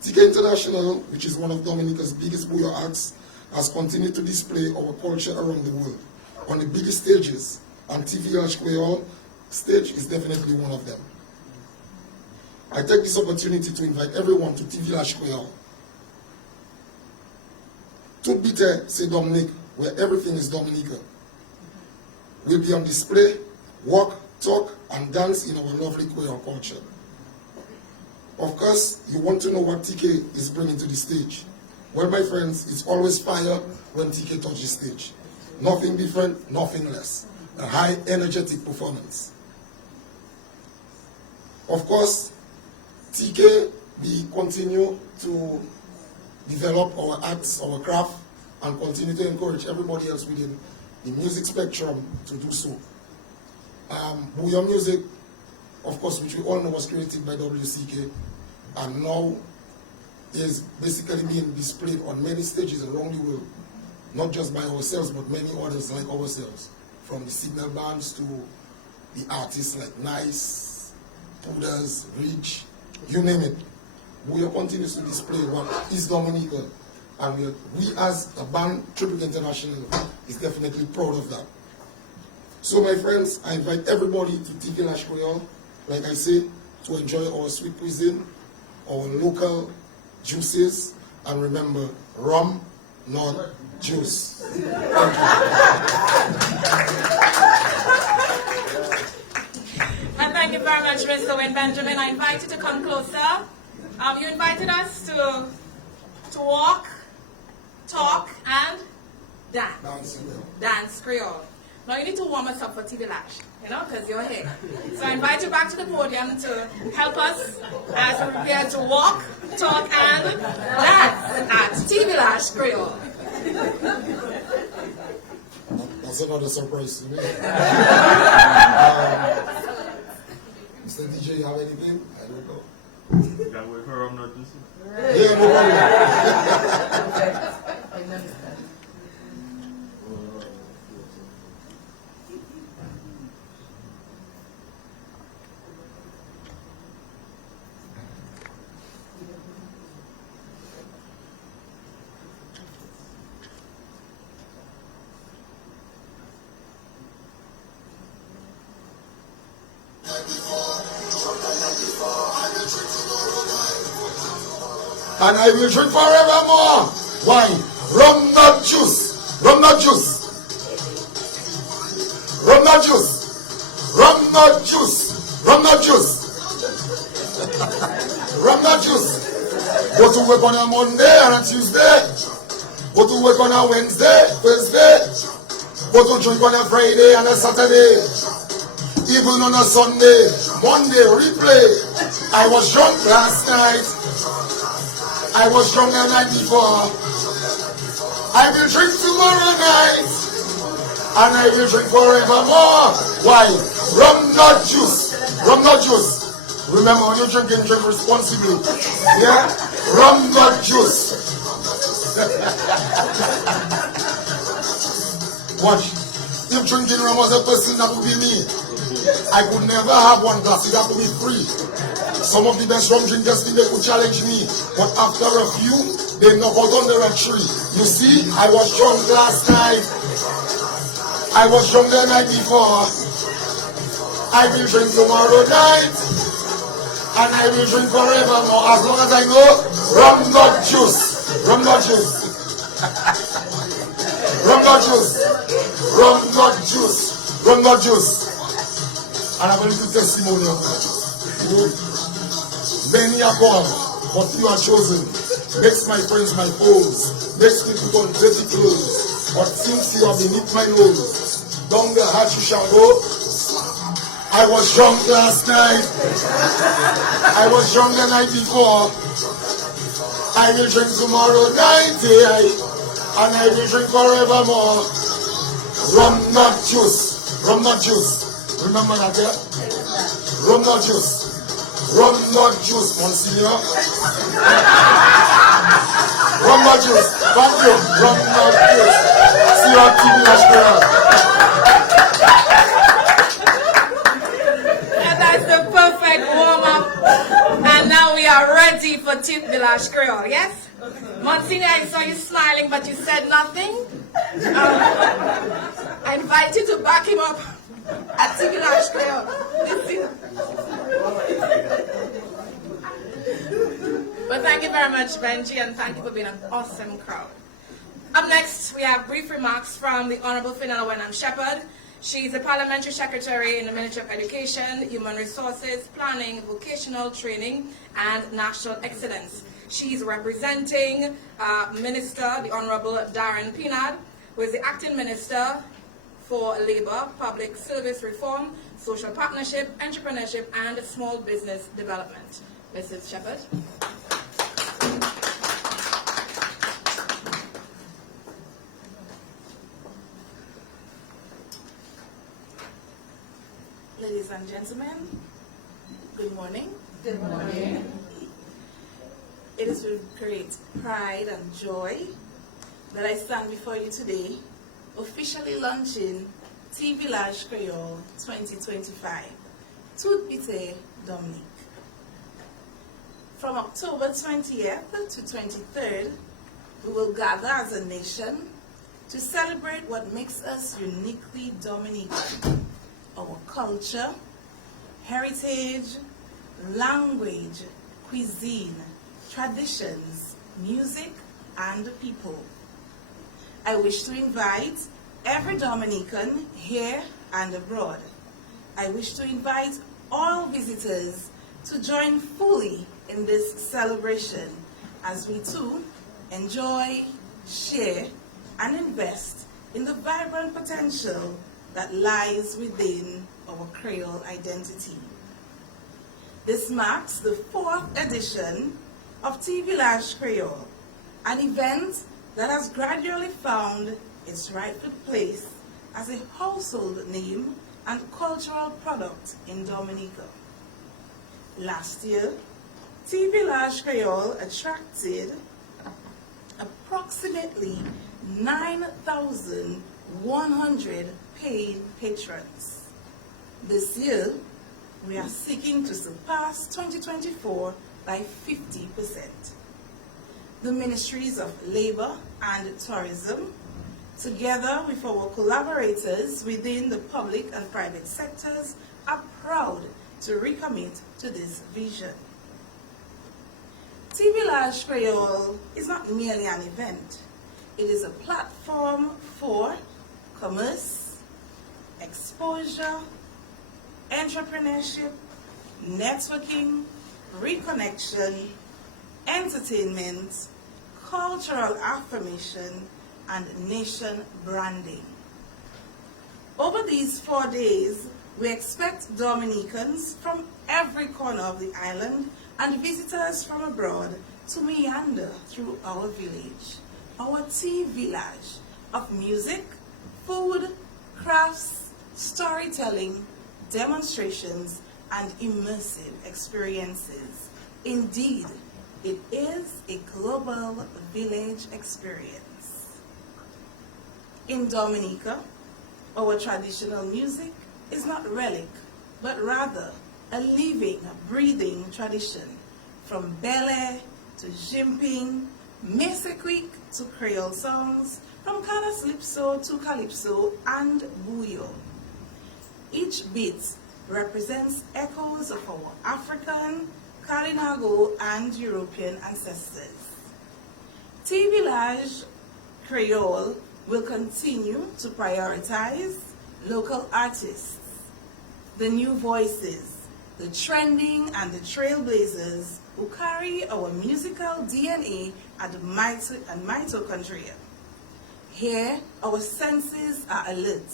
TK International, which is one of Dominica's biggest bouillon acts, has continued to display our culture around the world on the biggest stages, and Vilaj Kweyol stage is definitely one of them. I take this opportunity to invite everyone to Vilaj Kweyol. Tout bite, c'est Dominique, where everything is Dominica. We'll be on display, walk, talk, and dance in our lovely Kweyol culture. Of course, you want to know what TK is bringing to the stage. Well, my friends, it's always fire when TK touches stage. Nothing different, nothing less. A high energetic performance. Of course, TK, we continue to develop our arts, our craft, and continue to encourage everybody else within the music spectrum to do so. Bouillon music, of course, which we all know was created by WCK, and now is basically being displayed on many stages around the world, not just by ourselves, but many others like ourselves, from the signal bands to the artists like Nice, Pudas, Ridge, you name it. We continues to display what is Dominica, and we as a band, Triple International, is definitely proud of that. So my friends, I invite everybody to Vilaj Kweyol, like I say, to enjoy our sweet cuisine, our local juices, and remember, rum, not juice. Thank you. And thank you very much, Mr. Wayne Benjamin. I invite you to come closer. You invited us to walk, talk, and dance. Dance Creole. Now you need to warm us up for Vilaj, because you're here. So I invite you back to the podium to help us as we prepare to walk, talk, and dance at Vilaj Creole. That's another surprise to me. Mr. DJ, you have anything? I don't know. That way her, I'm not just. Yeah, no worries. And I will drink forevermore. Why? Rum not juice. Rum not juice. Rum not juice. Rum not juice. Rum not juice. Rum not juice. Go to work on a Monday and a Tuesday. Go to work on a Wednesday, Thursday. Go to drink on a Friday and a Saturday. Even on a Sunday. Monday, replay. I was drunk last night. I was drunk the night before. I will drink tomorrow night. And I will drink forevermore. Why? Rum not juice. Rum not juice. Remember, when you're drinking, drink responsibly. Yeah? Rum not juice. Watch. If drinking rum was a person, that would be me. I could never have one glass. It had to be free. Some of the best rum drinkers think they could challenge me, but after a few, they knock out under a tree. You see, I was drunk last night. I was drunk the night before. I will drink tomorrow night, and I will drink forevermore, as long as I know rum not juice. Rum not juice. Rum not juice. Rum not juice. Rum not juice. And I have a little testimony of that. Many are born, but few are chosen. Makes my friends my foes. Makes me put on dirty clothes. But since you have beneath my nose, down the hatch you shall go. I was drunk last night. I was drunk the night before. I will drink tomorrow night, and I will drink forevermore. Rum not juice. Rum not juice. Remember that, yeah? Rum not juice. Rum not juice, Monsignor. Rum not juice. Thank you. Rum not juice. See you on TV National. And that's the perfect warm-up. And now we are ready for Tip Village Creole, yes? Monsignor, I saw you smiling, but you said nothing. I invite you to back him up at Tip Village Creole. But thank you very much, Benji, and thank you for being an awesome crowd. Up next, we have brief remarks from the Honorable Fenella Wenham Shepherd. She's the Parliamentary Secretary in the Ministry of Education, Human Resources, Planning, Vocational Training, and National Excellence. She's representing Minister, the Honorable Darren Pinard, who is the Acting Minister for Labour, Public Service Reform, Social Partnership, Entrepreneurship, and Small Business Development. Mrs. Shepherd. Ladies and gentlemen, good morning. Good morning. It is with great pride and joy that I stand before you today, officially launching T Village Creole 2025, Tout Pite Dominique. From October 20th to 23rd, we will gather as a nation to celebrate what makes us uniquely Dominican. Our culture, heritage, language, cuisine, traditions, music, and people. I wish to invite every Dominican here and abroad. I wish to invite all visitors to join fully in this celebration as we too enjoy, share, and invest in the vibrant potential that lies within our Creole identity. This marks the 4th edition of T Village Creole, an event that has gradually found its rightful place as a household name and cultural product in Dominica. Last year, T Village Creole attracted approximately 9,100 paying patrons. This year, we are seeking to surpass 2024 by 50%. The Ministries of Labour and Tourism, together with our collaborators within the public and private sectors, are proud to recommit to this vision. T Village Creole is not merely an event. It is a platform for commerce, exposure, entrepreneurship, networking, reconnection, entertainment, cultural affirmation, and nation branding. Over these 4 days, we expect Dominicans from every corner of the island and visitors from abroad to meander through our village, our tea village of music, food, crafts, storytelling, demonstrations, and immersive experiences. Indeed, it is a global village experience. In Dominica, our traditional music is not relic, but rather a living, breathing tradition, from Bele to Jimping, Mesequic to Creole songs, from Calypso to Calypso and Buyo. Each beat represents echoes of our African, Kalinago, and European ancestors. T Village Kweyol will continue to prioritize local artists, the new voices, the trending and the trailblazers who carry our musical DNA and mitochondria. Here, our senses are alert.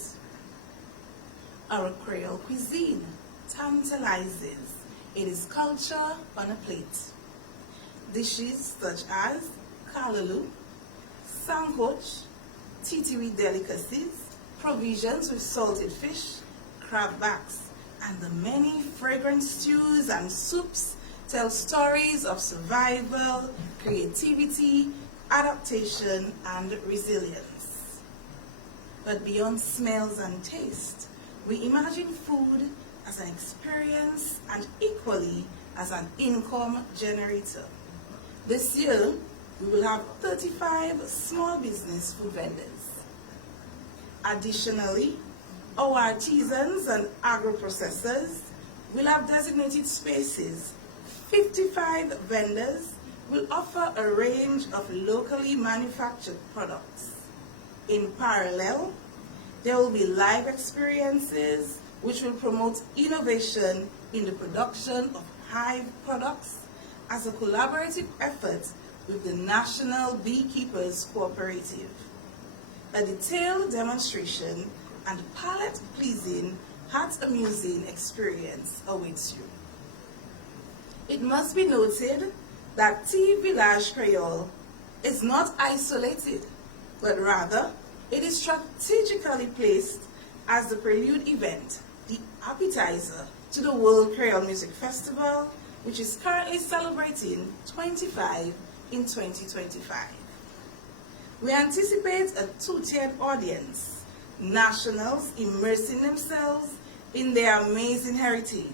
Our Creole cuisine tantalizes. It is culture on a plate. Dishes such as callaloo, sangcoch, titiwi delicacies, provisions with salted fish, crab backs, and the many fragrant stews and soups tell stories of survival, creativity, adaptation, and resilience. But beyond smells and taste, we imagine food as an experience and equally as an income generator. This year, we will have 35 small business food vendors. Additionally, our artisans and agro-processors will have designated spaces. 55 vendors will offer a range of locally manufactured products. In parallel, there will be live experiences which will promote innovation in the production of hive products as a collaborative effort with the National Beekeepers Cooperative. A detailed demonstration and palate-pleasing, heart-amusing experience awaits you. It must be noted that Vilaj Kweyol is not isolated, but rather it is strategically placed as the prelude event, the appetizer to the World Creole Music Festival, which is currently celebrating 25 in 2025. We anticipate a two-tiered audience, nationals immersing themselves in their amazing heritage,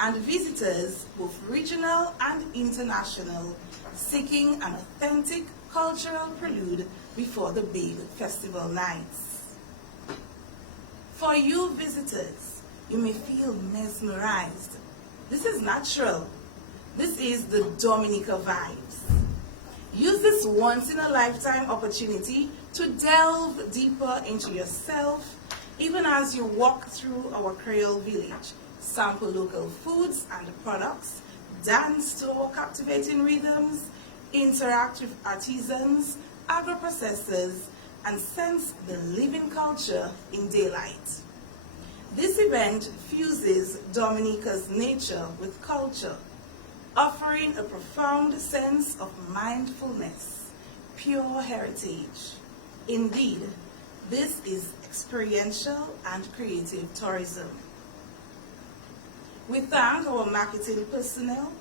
and visitors, both regional and international, seeking an authentic cultural prelude before the big festival nights. For you visitors, you may feel mesmerized. This is natural. This is the Dominica vibes. Use this once-in-a-lifetime opportunity to delve deeper into yourself, even as you walk through our Creole village. Sample local foods and products, dance to our captivating rhythms, interact with artisans, agro-processors, and sense the living culture in daylight. This event fuses Dominica's nature with culture, offering a profound sense of mindfulness, pure heritage. Indeed, this is experiential and creative tourism. We thank our marketing personnel,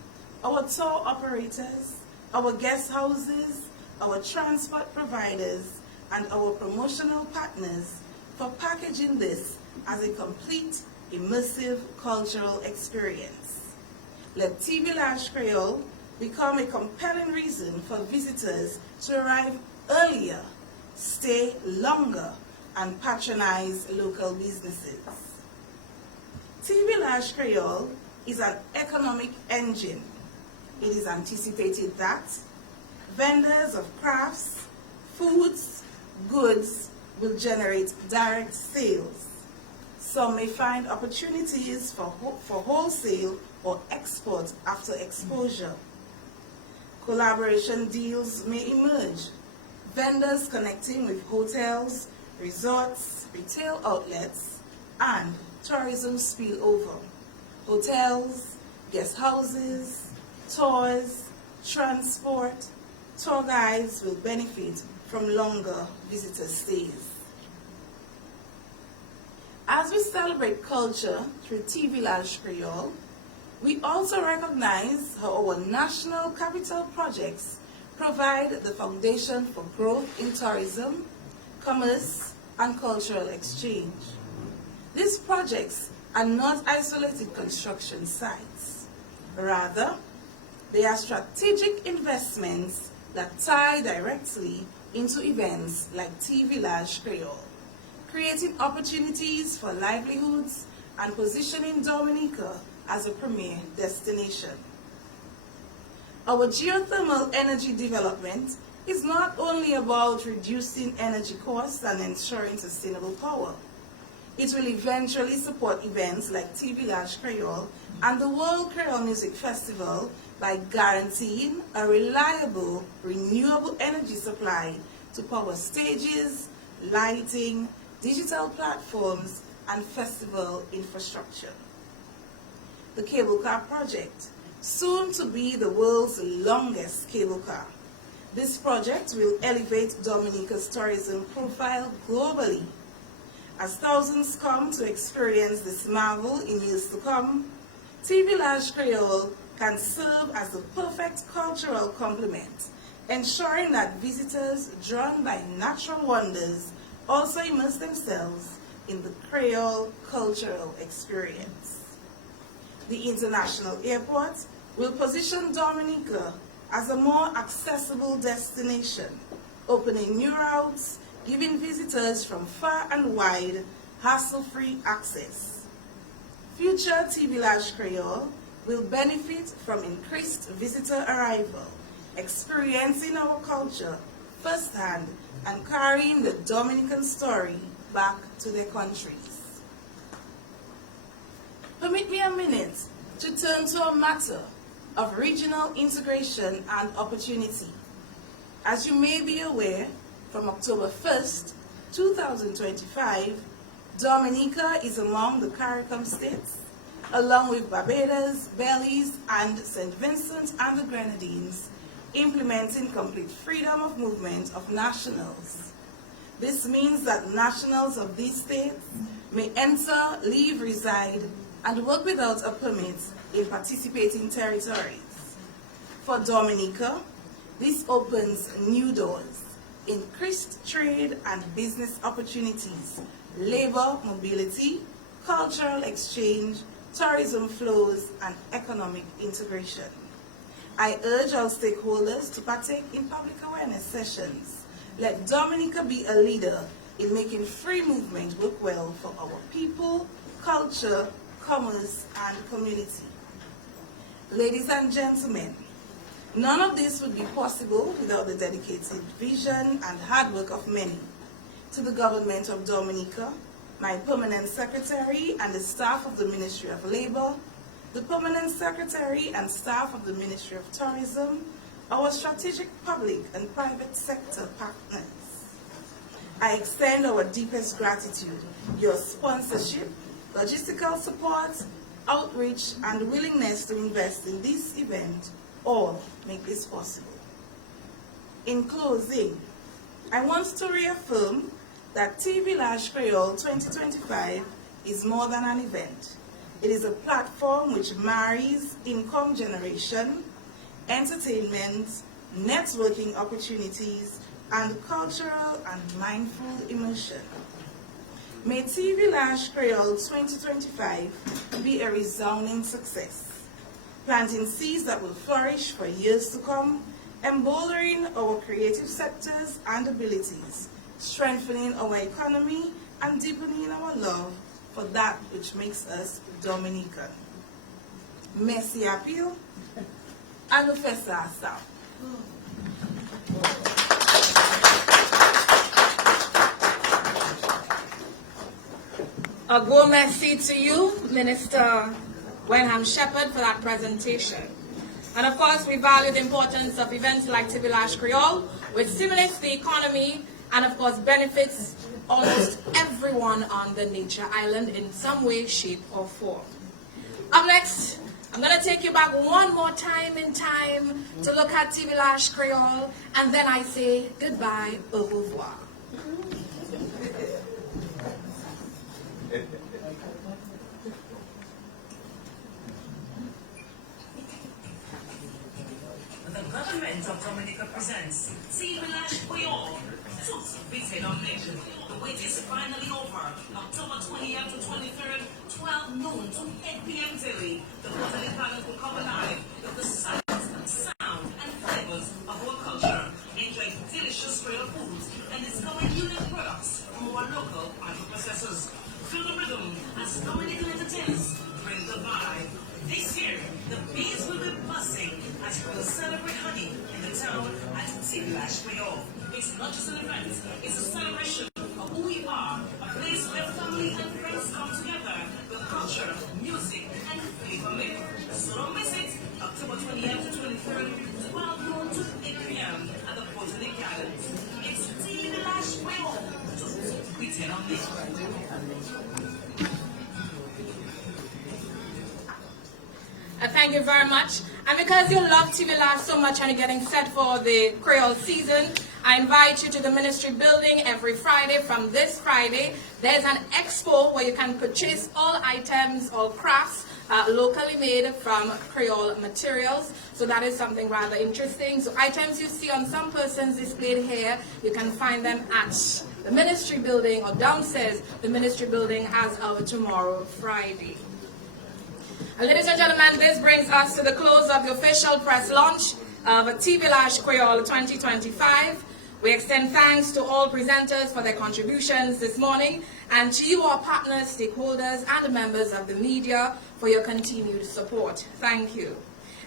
our tour operators, our guest houses, our transport providers, and our promotional partners for packaging this as a complete, immersive cultural experience. Let Vilaj Kweyol become a compelling reason for visitors to arrive earlier, stay longer, and patronize local businesses. Vilaj Kweyol is an economic engine. It is anticipated that vendors of crafts, foods, goods will generate direct sales. Some may find opportunities for wholesale or export after exposure. Collaboration deals may emerge. Vendors connecting with hotels, resorts, retail outlets, and tourism spillover. Hotels, guest houses, tours, transport, tour guides will benefit from longer visitor stays. As we celebrate culture through Vilaj Kweyol, we also recognize how our national capital projects provide the foundation for growth in tourism, commerce, and cultural exchange. These projects are not isolated construction sites. Rather, they are strategic investments that tie directly into events like Vilaj Kweyol, creating opportunities for livelihoods and positioning Dominica as a premier destination. Our geothermal energy development is not only about reducing energy costs and ensuring sustainable power. It will eventually support events like Vilaj Kweyol and the World Kweyol Music Festival by guaranteeing a reliable, renewable energy supply to power stages, lighting, digital platforms, and festival infrastructure. The cable car project, soon to be the world's longest cable car. This project will elevate Dominica's tourism profile globally. As thousands come to experience this marvel in years to come, Vilaj Kweyol can serve as the perfect cultural complement, ensuring that visitors drawn by natural wonders also immerse themselves in the Kweyol cultural experience. The international airport will position Dominica as a more accessible destination, opening new routes, giving visitors from far and wide hassle-free access. Future Vilaj Kweyol will benefit from increased visitor arrival, experiencing our culture firsthand and carrying the Dominican story back to their countries. Permit me a minute to turn to a matter of regional integration and opportunity. As you may be aware, from October 1st, 2025, Dominica is among the CARICOM states, along with Barbados, Belize, and St. Vincent and the Grenadines, implementing complete freedom of movement of nationals. This means that nationals of these states may enter, leave, reside, and work without a permit in participating territories. For Dominica, this opens new doors, increased trade and business opportunities, labor mobility, cultural exchange, tourism flows, and economic integration. I urge all stakeholders to partake in public awareness sessions. Let Dominica be a leader in making free movement work well for our people, culture, commerce, and community. Ladies and gentlemen, none of this would be possible without the dedicated vision and hard work of many. To the government of Dominica, my permanent secretary and the staff of the Ministry of Labor, the permanent secretary and staff of the Ministry of Tourism, our strategic public and private sector partners. I extend our deepest gratitude. Your sponsorship, logistical support, outreach, and willingness to invest in this event all make this possible. In closing, I want to reaffirm that Vilaj Kweyol 2025 is more than an event. It is a platform which marries income generation, entertainment, networking opportunities, and cultural and mindful immersion. May Vilaj Kweyol 2025 be a resounding success, planting seeds that will flourish for years to come, emboldening our creative sectors and abilities, strengthening our economy, and deepening our love for that which makes us Dominican. Merci à pile, à nous faire ça ensemble. A go merci to you, Minister Wenham Shepherd, for that presentation. And of course, we value the importance of events like Vilaj Kweyol, which stimulates the economy and of course benefits almost everyone on the nature island in some way, shape, or form. Up next, I'm going to take you back one more time in time to look at Vilaj Kweyol, and then I say goodbye, au revoir. The government of Dominica presents Vilaj Kweyol, Toutes Vite Dominique. The wait is finally over. October 20th to 23rd, 12 noon to 8 p.m. daily. The quarterly panel will come alive with the sights, sound, and flavors of our culture. Enjoy delicious Kweyol foods and discover unique products from our local agro-processors. Feel the rhythm as Dominican entertainers bring the vibe. This year, the bees will be buzzing as we will celebrate honey in the town at Vilaj Kweyol. It's not just an event, it's a celebration of who we are, a place where family and friends come together with culture, music, and flavor making. So don't miss it, October 28th to 23rd, 12 noon to 8 p.m. at the Botanic Gardens. It's Vilaj Kweyol. Just pretend on me. Thank you very much. And because you love Vilaj so much and you're getting set for the Kweyol season, I invite you to the ministry building every Friday. From this Friday, there's an expo where you can purchase all items or crafts locally made from Kweyol materials. So that is something rather interesting. So items you see on some persons displayed here, you can find them at the ministry building or downstairs the ministry building as of tomorrow, Friday. And ladies and gentlemen, this brings us to the close of the official press launch of Vilaj Kweyol 2025. We extend thanks to all presenters for their contributions this morning, and to you, our partners, stakeholders, and members of the media for your continued support. Thank you.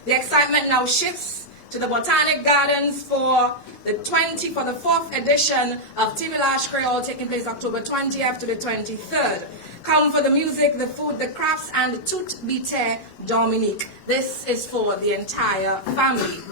The excitement now shifts to the Botanic Gardens for the 4th edition of Vilaj Kweyol, taking place October 20th to the 23rd. Come for the music, the food, the crafts, and tout bite Dominique. This is for the entire family.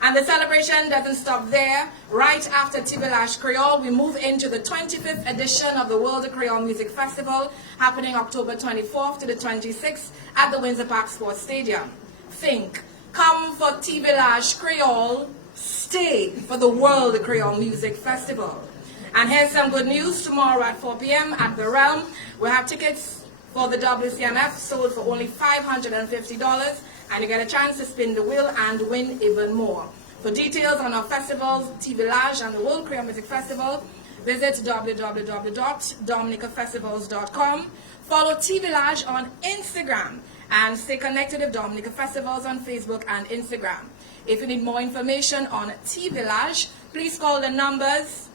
And the celebration doesn't stop there. Right after Vilaj Kweyol, we move into the 25th edition of the World Kweyol Music Festival, happening October 24th to the 26th at the Windsor Park Sports Stadium. Think, come for Vilaj Kweyol, stay for the World Kweyol Music Festival. And here's some good news. Tomorrow at 4 p.m. at the Realm, we have tickets for the WCMF sold for only $550, and you get a chance to spin the wheel and win even more. For details on our festivals, Vilaj and the World Kweyol Music Festival, visit www.dominicafestivals.com. Follow Vilaj on Instagram and stay connected with Dominica Festivals on Facebook and Instagram. If you need more information on Vilaj, please call the numbers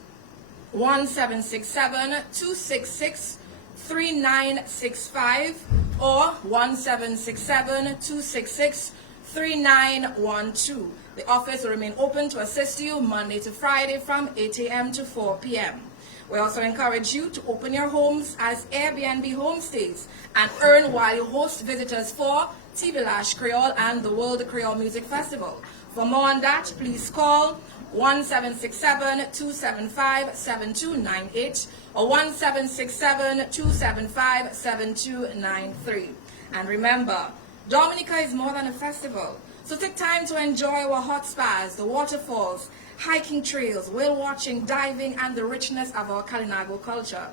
1767-266-3965 or 1767-266-3912. The office will remain open to assist you Monday to Friday from 8 a.m. to 4 p.m. We also encourage you to open your homes as Airbnb homestays and earn while you host visitors for Vilaj Kweyol and the World Kweyol Music Festival. For more on that, please call 1767-275-7298 or 1767-275-7293. And remember, Dominica is more than a festival. So take time to enjoy our hot spas, the waterfalls, hiking trails, whale watching, diving, and the richness of our Kalinago culture.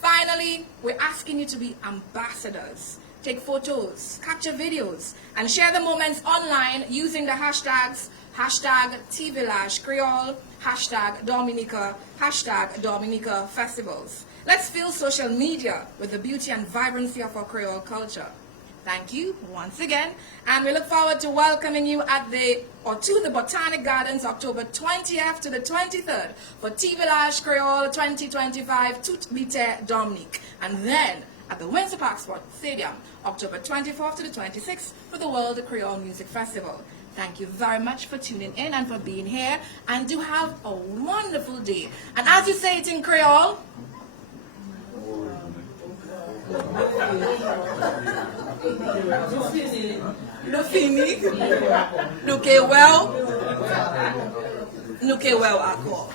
Finally, we're asking you to be ambassadors. Take photos, capture videos, and share the moments online using the hashtags #Vilaj Kweyol, #Dominica, #Dominica Festivals. Let's fill social media with the beauty and vibrancy of our Kweyol culture. Thank you once again, and we look forward to welcoming you to the Botanic Gardens October 20th to the 23rd for Vilaj Kweyol 2025 Tout Bite Dominique, and then at the Windsor Park Sports Stadium October 24th to the 26th for the World Kweyol Music Festival. Thank you very much for tuning in and for being here, and do have a wonderful day. And as you say it in Creole, no fini, no Kweyol, no Kweyol encore.